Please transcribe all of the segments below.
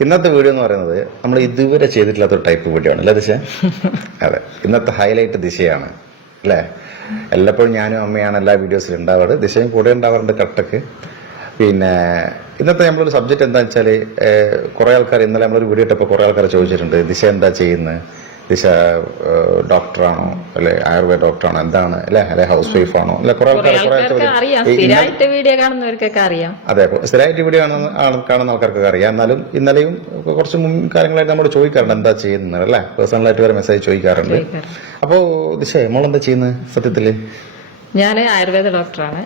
ഇന്നത്തെ വീഡിയോ എന്ന് പറയുന്നത് നമ്മൾ ഇതുവരെ ചെയ്തിട്ടില്ലാത്ത ഒരു ടൈപ്പ് വീഡിയോ ആണ്. അല്ലേ ദിശ? അതെ. ഇന്നത്തെ ഹൈലൈറ്റ് ദിശയാണ്. അല്ലേ? എല്ലപ്പോഴും ഞാനും അമ്മയാണ് എല്ലാ വീഡിയോസിലും ഉണ്ടാവാറ്. ദിശയും കൂടെ ഉണ്ടാവാറുണ്ട് കട്ടക്ക്. പിന്നെ ഇന്നത്തെ നമ്മളൊരു സബ്ജക്റ്റ് എന്താ വെച്ചാൽ കുറെ ആൾക്കാർ ഇന്നലെ നമ്മളൊരു വീഡിയോ ഇട്ടപ്പോൾ കുറെ ആൾക്കാർ ചോദിച്ചിട്ടുണ്ട് ദിശ എന്താ ചെയ്യുന്നത് ദിശ ഡോക്ടറാണോ? അല്ലെ ആയുർവേദ ഡോക്ടറാണോ? എന്താണ്? അല്ലെ അല്ലെ ഹൗസ് വൈഫ് ആണോ അല്ലെ കുറെ ആൾക്കാർ കുറെ ആൾക്കാർക്ക് അറിയാം. അതെ സ്ഥിരമായിട്ട് വീഡിയോ കാണുന്ന കാണുന്ന ആൾക്കാർക്കൊക്കെ അറിയാം. എന്നാലും ഇന്നലെയും കുറച്ച് മുൻ കാര്യങ്ങളായിട്ട് നമ്മൾ ചോദിക്കാറുണ്ട് എന്താ ചെയ്യുന്നത്? അല്ലെ പേഴ്സണലായിട്ട് വരെ മെസ്സേജ് ചോദിക്കാറുണ്ട്. അപ്പോ ദിശ നമ്മളെന്താ ചെയ്യുന്നത് സത്യത്തിൽ? ഞാൻ ആയുർവേദ ഡോക്ടറാണ്.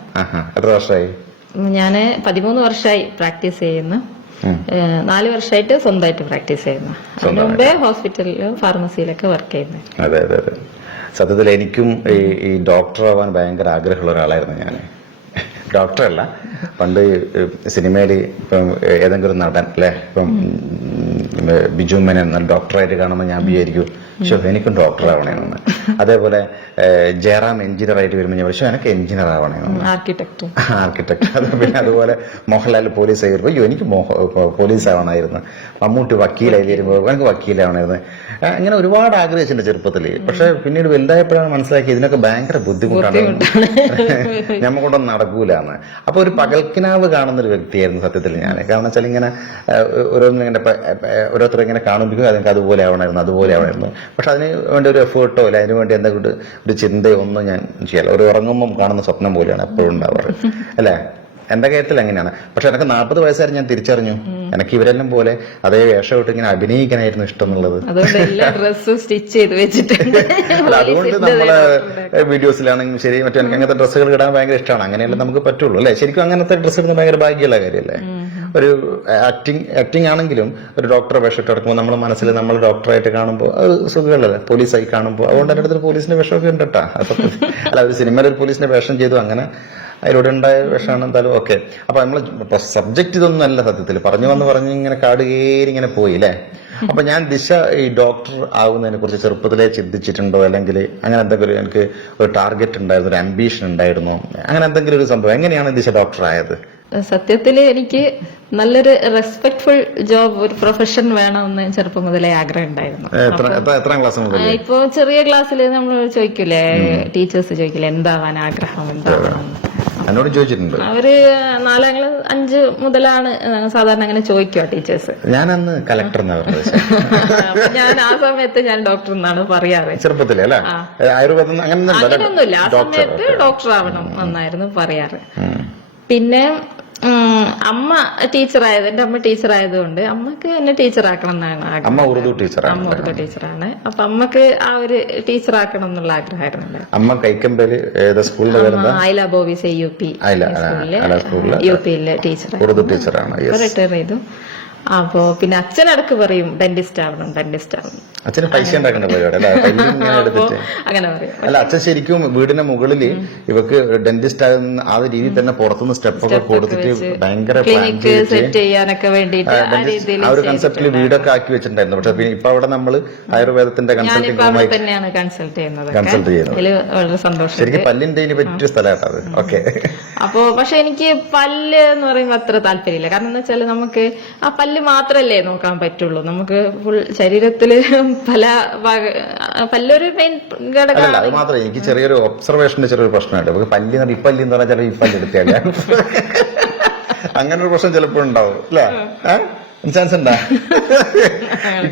എത്ര വർഷമായി ഞാൻ പതിമൂന്ന് വർഷമായി പ്രാക്ടീസ് ചെയ്യുന്നു. നാല് വർഷമായിട്ട് സ്വന്തമായിട്ട് പ്രാക്ടീസ് ചെയ്യുന്നു. അതിന് മുമ്പേ ഹോസ്പിറ്റലിലും ഫാർമസിയിലൊക്കെ വർക്ക് ചെയ്യുന്നു. അതെ അതെ അതെ. സത്യത്തിൽ എനിക്കും ഈ ഡോക്ടർ ആവാൻ ഭയങ്കര ആഗ്രഹമുള്ള ഒരാളായിരുന്നു ഞാൻ ഡോക്ടറല്ല പണ്ട് സിനിമയിൽ ഇപ്പം ഏതെങ്കിലും നടൻ അല്ലെ? ഇപ്പം ബിജു മേനൻ ഡോക്ടറായിട്ട് കാണുമ്പോൾ ഞാൻ വിചാരിക്കും പക്ഷെ എനിക്കും ഡോക്ടർ ആവണേന്ന് അതേപോലെ ജയറാം എഞ്ചിനീയർ ആയിട്ട് വരുമ്പോൾ ഞാൻ പക്ഷേ എനിക്ക് എഞ്ചിനീയർ ആവണേന്ന് ആർക്കിടെക്ട് ആർക്കിടെക്ട് അത് പിന്നെ അതുപോലെ മോഹൻലാൽ പോലീസ് ആയി വരുമ്പോൾ അയ്യോ എനിക്ക് പോലീസ് ആവണമായിരുന്നു മമ്മൂട്ടി വക്കീലായി വരുമ്പോൾ എനിക്ക് വക്കീലാവണമായിരുന്നു അങ്ങനെ ഒരുപാട് ആഗ്രഹിച്ചിട്ടുണ്ട് ചെറുപ്പത്തിൽ പക്ഷെ പിന്നീട് വലുതായപ്പോഴാണ് മനസ്സിലാക്കി ഇതിനൊക്കെ ഭയങ്കര ബുദ്ധിമുട്ടാണ്. നമ്മക്കൊണ്ടൊന്നും നടക്കൂലെന്ന്. അപ്പൊ ഒരു പകൽക്കിനാവ് കാണുന്ന ഒരു വ്യക്തിയായിരുന്നു സത്യത്തിൽ ഞാൻ. കാരണം വെച്ചാൽ ഇങ്ങനെ ഓരോന്നിങ്ങനെ ഓരോരുത്തർ ഇങ്ങനെ കാണുമ്പോൾ അതെനിക്ക് അതുപോലെ ആവണമായിരുന്നു അതുപോലെ ആവണമായിരുന്നു പക്ഷെ അതിന് വേണ്ടി ഒരു എഫേർട്ടോ അല്ല അതിന് വേണ്ടി എന്തെങ്കിലും ഒരു- ചിന്തയോ ഒന്നും ഞാൻ ചെയ്യല്ല. ഒരു ഉറങ്ങുമ്പം കാണുന്ന സ്വപ്നം പോലെയാണ് എപ്പോഴും ഉണ്ടാവാറ്. അല്ലേ? എന്റെ കാര്യത്തിൽ അങ്ങനെയാണ്. പക്ഷെ എനിക്ക് നാൽപ്പത് വയസ്സായിരുന്നു ഞാൻ തിരിച്ചറിഞ്ഞു. എനിക്ക് ഇവരെല്ലാം പോലെ അതേ വേഷം ഇട്ട് ഇങ്ങനെ അഭിനയിക്കാനായിരുന്നു ഇഷ്ടം എന്നുള്ളത് അതുകൊണ്ട് നമ്മളെ വീഡിയോസിലാണെങ്കിലും ശരി മറ്റേ എനിക്ക് അങ്ങനത്തെ ഡ്രസ്സുകൾ ഇടാൻ ഭയങ്കര ഇഷ്ടമാണ്. അങ്ങനെയല്ലേ നമുക്ക് പറ്റുള്ളൂ. അല്ലേ? ശരിക്കും അങ്ങനത്തെ ഡ്രസ്സ് ഇടുന്നത് ഭയങ്കര ഭാഗ്യമുള്ള കാര്യമല്ലേ? ഒരു ആക്ടിങ് ആക്ടിങ് ആണെങ്കിലും ഒരു ഡോക്ടറെ വേഷമിട്ട് കിടക്കുമ്പോൾ നമ്മുടെ മനസ്സിൽ നമ്മൾ ഡോക്ടറായിട്ട് കാണുമ്പോൾ അത് സുഖമല്ലേ? പോലീസായി കാണുമ്പോൾ അതുകൊണ്ട് എന്റെ അടുത്ത് പോലീസിന്റെ വേഷമൊക്കെ ഉണ്ട് കേട്ടോ. അല്ല ഒരു സിനിമയിൽ ഒരു പോലീസിന്റെ വേഷം ചെയ്തു അങ്ങനെ അതിലൂടെ ഉണ്ടായ വേഷമാണ് എന്തായാലും ഓക്കെ അപ്പൊ നമ്മൾ സബ്ജക്ട് ഇതൊന്നും അല്ല സത്യത്തിൽ പറഞ്ഞു വന്ന് പറഞ്ഞ് ഇങ്ങനെ കാടുകേരി ഇങ്ങനെ പോയി അല്ലേ? അപ്പൊ ഞാൻ ദിശ ഈ ഡോക്ടർ ആവുന്നതിനെ കുറിച്ച് ചെറുപ്പത്തിലേ ചിന്തിച്ചിട്ടുണ്ടോ? അല്ലെങ്കിൽ അങ്ങനെ എന്തെങ്കിലും എനിക്ക് ഒരു ടാർഗറ്റ് ഉണ്ടായിരുന്നു ഒരു അംബീഷൻ ഉണ്ടായിരുന്നു? അങ്ങനെ എന്തെങ്കിലും ഒരു സംഭവം. എങ്ങനെയാണ് ദിശ ഡോക്ടർ ആയത്? സത്യത്തിൽ എനിക്ക് നല്ലൊരു റെസ്പെക്ട്ഫുൾ ജോബ് ഒരു പ്രൊഫഷൻ വേണമെന്ന് ചെറുപ്പം മുതലേ ആഗ്രഹം ഉണ്ടായിരുന്നു. ഇപ്പൊ ചെറിയ ക്ലാസ്സിൽ നമ്മൾ ചോദിക്കൂലേ ടീച്ചേഴ്സ് ചോദിക്കില്ലേ എന്താവാൻ ആഗ്രഹം? എന്താവാൻ എന്നോട് ചോദിച്ചിട്ടുണ്ട്. അവർ നാലാം ക്ലാസ് അഞ്ച് മുതലാണ് സാധാരണ അങ്ങനെ ചോദിക്കുക ടീച്ചേഴ്സ് ഞാൻ അന്ന് കലക്ടർ ഞാൻ ആ സമയത്ത് ഞാൻ ഡോക്ടർ എന്നാണ് പറയാറ്. ചെറുപ്പത്തിൽ അല്ലേ? ആയുർവേദം അങ്ങനെ അങ്ങനെയൊന്നുമില്ല ആ സമയത്ത് ഡോക്ടർ ആവണം എന്നായിരുന്നു പറയാറ്. പിന്നെ അമ്മ ടീച്ചറായത് എന്റെ അമ്മ ടീച്ചറായതുകൊണ്ട് അമ്മയ്ക്ക് എന്നെ ടീച്ചറാക്കണം എന്നാണ് അമ്മ ഉറുദു ടീച്ചറാണ്. അമ്മ ഉറുദു ടീച്ചറാണ്. അപ്പൊ അമ്മയ്ക്ക് ആ ഒരു ടീച്ചറാക്കണം എന്നുള്ള ആഗ്രഹമായിരുന്നു. അമ്മ കൈക്കമ്പേൽ ഏതാ സ്കൂളിൽ ആയില ബോബീസ് യു പി അയില, അയില യു പിയിലെ ഉറുദു ടീച്ചറാണ് റിട്ടയർ ചെയ്തു. അപ്പോ പിന്നെ അച്ഛനടക്ക് പറയും ഡെന്റിസ്റ്റ് ആവണം ഡെന്റിസ്റ്റ് ആവണം. അച്ഛന് പൈസ ഉണ്ടാക്കേണ്ട പരിപാടി അല്ലേ? അങ്ങനെ അച്ഛൻ ശരിക്കും വീടിന്റെ മുകളിൽ ഇവക്ക് ഡെന്റിസ്റ്റ് ആകുന്ന ആ രീതിയിൽ തന്നെ പുറത്തുനിന്ന് സ്റ്റെപ്പ് ഒക്കെ കൊടുത്തിട്ട് ഭയങ്കര സെറ്റ് ചെയ്യാനൊക്കെ വേണ്ടിയിട്ട് ആ ഒരു കൺസെപ്റ്റിൽ വീടൊക്കെ ആക്കി വെച്ചിട്ടുണ്ടായിരുന്നു. പക്ഷെ പിന്നെ ഇപ്പൊ അവിടെ നമ്മൾ ആയുർവേദത്തിന്റെ കൺസൾട്ടിംഗ് തന്നെയാണ് കൺസൾട്ട് ചെയ്യുന്നത്. കൺസൾട്ട് ശരിക്കും പല്ലിന്റെ ഇനി പറ്റിയ സ്ഥലമാണ് അത്. ഓക്കെ. അപ്പോ പക്ഷെ എനിക്ക് പല്ല് എന്ന് പറയുമ്പോൾ അത്ര താല്പര്യമില്ല. കാരണം എന്താ വെച്ചാൽ നമുക്ക് ആ പല്ല് മാത്രല്ലേ നോക്കാൻ പറ്റുള്ളൂ. നമുക്ക് ഫുൾ ശരീരത്തിൽ പല ഭാഗ- പല്ലൊരു മെയിൻ ഘടകം അത് മാത്രമേ. എനിക്ക് ചെറിയൊരു ഒബ്സർവേഷന്റെ ചെറിയൊരു പ്രശ്നമായിട്ട് നമുക്ക് പല്ലി എന്ന് പറഞ്ഞാൽ ഈ പല്ലി എന്ന് പറഞ്ഞാൽ ഈ പല്ല് എടുത്തില്ല അങ്ങനെ ഒരു പ്രശ്നം ചിലപ്പോൾ ഉണ്ടാവും. അല്ലേ? ചാൻസ് ഉണ്ടാ?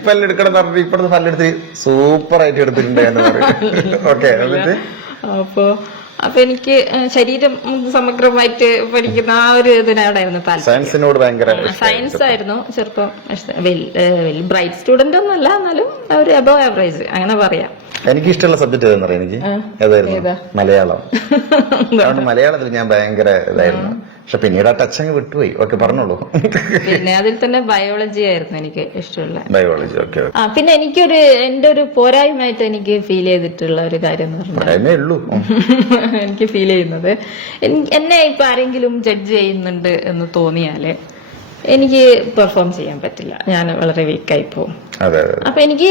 പല്ല് എടുക്കണം എന്ന് പറഞ്ഞിട്ട് ഇപ്പോഴത്തെ പല്ലെടുത്ത് സൂപ്പർ ആയിട്ട് എടുത്തിട്ടുണ്ട് എന്ന് പറയും. ഓക്കെ എന്നിട്ട്? അപ്പോ അപ്പൊ എനിക്ക് ശരീരം സമഗ്രമായിട്ട് പഠിക്കുന്ന ആ ഒരു ഇതിനോടായിരുന്നു സയൻസിനോട് ഭയങ്കര സയൻസ് ആയിരുന്നു ചെറുപ്പം ബ്രൈറ്റ് സ്റ്റുഡന്റ് ഒന്നല്ല എന്നാലും ഒരു അബവ് ആവറേജ് അങ്ങനെ പറയാം. എനിക്ക് ഇഷ്ടമുള്ള സബ്ജക്ട് ഏതെന്ന് പറയാം എനിക്ക്? ഏതായിരുന്നു? മലയാളം. മലയാളത്തിൽ ഞാൻ ഭയങ്കര ഇതായിരുന്നു. പക്ഷെ പിന്നീട് ആ ടച്ച് അങ്ങ് വിട്ടുപോയി. ഓക്കെ പറഞ്ഞോളൂ. പിന്നെ അതിൽ തന്നെ ബയോളജി ആയിരുന്നു എനിക്ക് ഇഷ്ടമുള്ള. ബയോളജി ഓക്കെ ആ പിന്നെ എനിക്കൊരു എന്റെ ഒരു പോരായ്മയായിട്ട് എനിക്ക് ഫീൽ ചെയ്തിട്ടുള്ള ഒരു കാര്യം എന്ന് പറഞ്ഞാൽ ഉള്ളൂ. എനിക്ക് ഫീൽ ചെയ്യുന്നത്. എന്നെ ഇപ്പൊ ആരെങ്കിലും ജഡ്ജ് ചെയ്യുന്നുണ്ട് എന്ന് തോന്നിയാൽ എനിക്ക് പെർഫോം ചെയ്യാൻ പറ്റില്ല. ഞാൻ വളരെ വീക്കായി പോകും. അപ്പൊ എനിക്ക്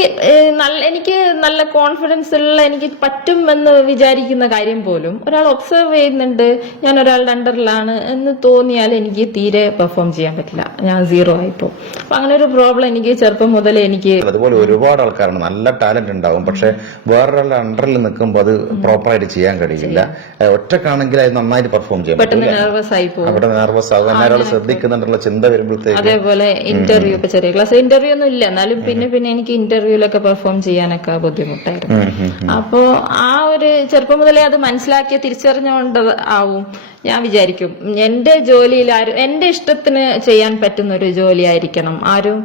നല്ല എനിക്ക് നല്ല കോൺഫിഡൻസ് ഉള്ള എനിക്ക് പറ്റും എന്ന് വിചാരിക്കുന്ന കാര്യം പോലും ഒരാൾ ഒബ്സർവ് ചെയ്യുന്നുണ്ട് ഞാൻ ഒരാളുടെ അണ്ടറിലാണ് എന്ന് തോന്നിയാൽ എനിക്ക് തീരെ പെർഫോം ചെയ്യാൻ പറ്റില്ല. ഞാൻ സീറോ ആയിപ്പോ അപ്പൊ അങ്ങനെ ഒരു പ്രോബ്ലം എനിക്ക് ചെറുപ്പം മുതൽ എനിക്ക് അതുപോലെ ഒരുപാട് ആൾക്കാരാണ് നല്ല ടാലന്റ് ഉണ്ടാവും പക്ഷെ വേറൊരാളുടെ അണ്ടറിൽ നിൽക്കുമ്പോൾ അത് പ്രോപ്പറായിട്ട് ചെയ്യാൻ കഴിയില്ല. ഒറ്റക്കാണെങ്കിൽ അത് നന്നായിട്ട് പെർഫോം ചെയ്യും പെട്ടെന്ന് നെർവസ് ആയി പോകും. നെർവസ് ആകും എന്നെ ശ്രദ്ധിക്കുന്നുണ്ടുള്ള ചിന്ത വരുമ്പോഴത്തേക്ക്. അതേപോലെ ഇന്റർവ്യൂ ഇപ്പൊ ചെറിയ ക്ലാസ് ഇന്റർവ്യൂ ഒന്നും ഇല്ല. എന്നാലും പിന്നെ പിന്നെ എനിക്ക് ഇന്റർവ്യൂലൊക്കെ പെർഫോം ചെയ്യാനൊക്കെ ബുദ്ധിമുട്ടായിരുന്നു. അപ്പോ ആ ഒരു ചെറുപ്പം മുതലേ അത് മനസ്സിലാക്കിയ തിരിച്ചറിഞ്ഞുകൊണ്ട് ആവും. ഞാൻ വിചാരിക്കും എന്റെ ജോലിയിൽ ആരും എന്റെ ഇഷ്ടത്തിന് ചെയ്യാൻ പറ്റുന്ന ഒരു ജോലി ആയിരിക്കണം. ആരും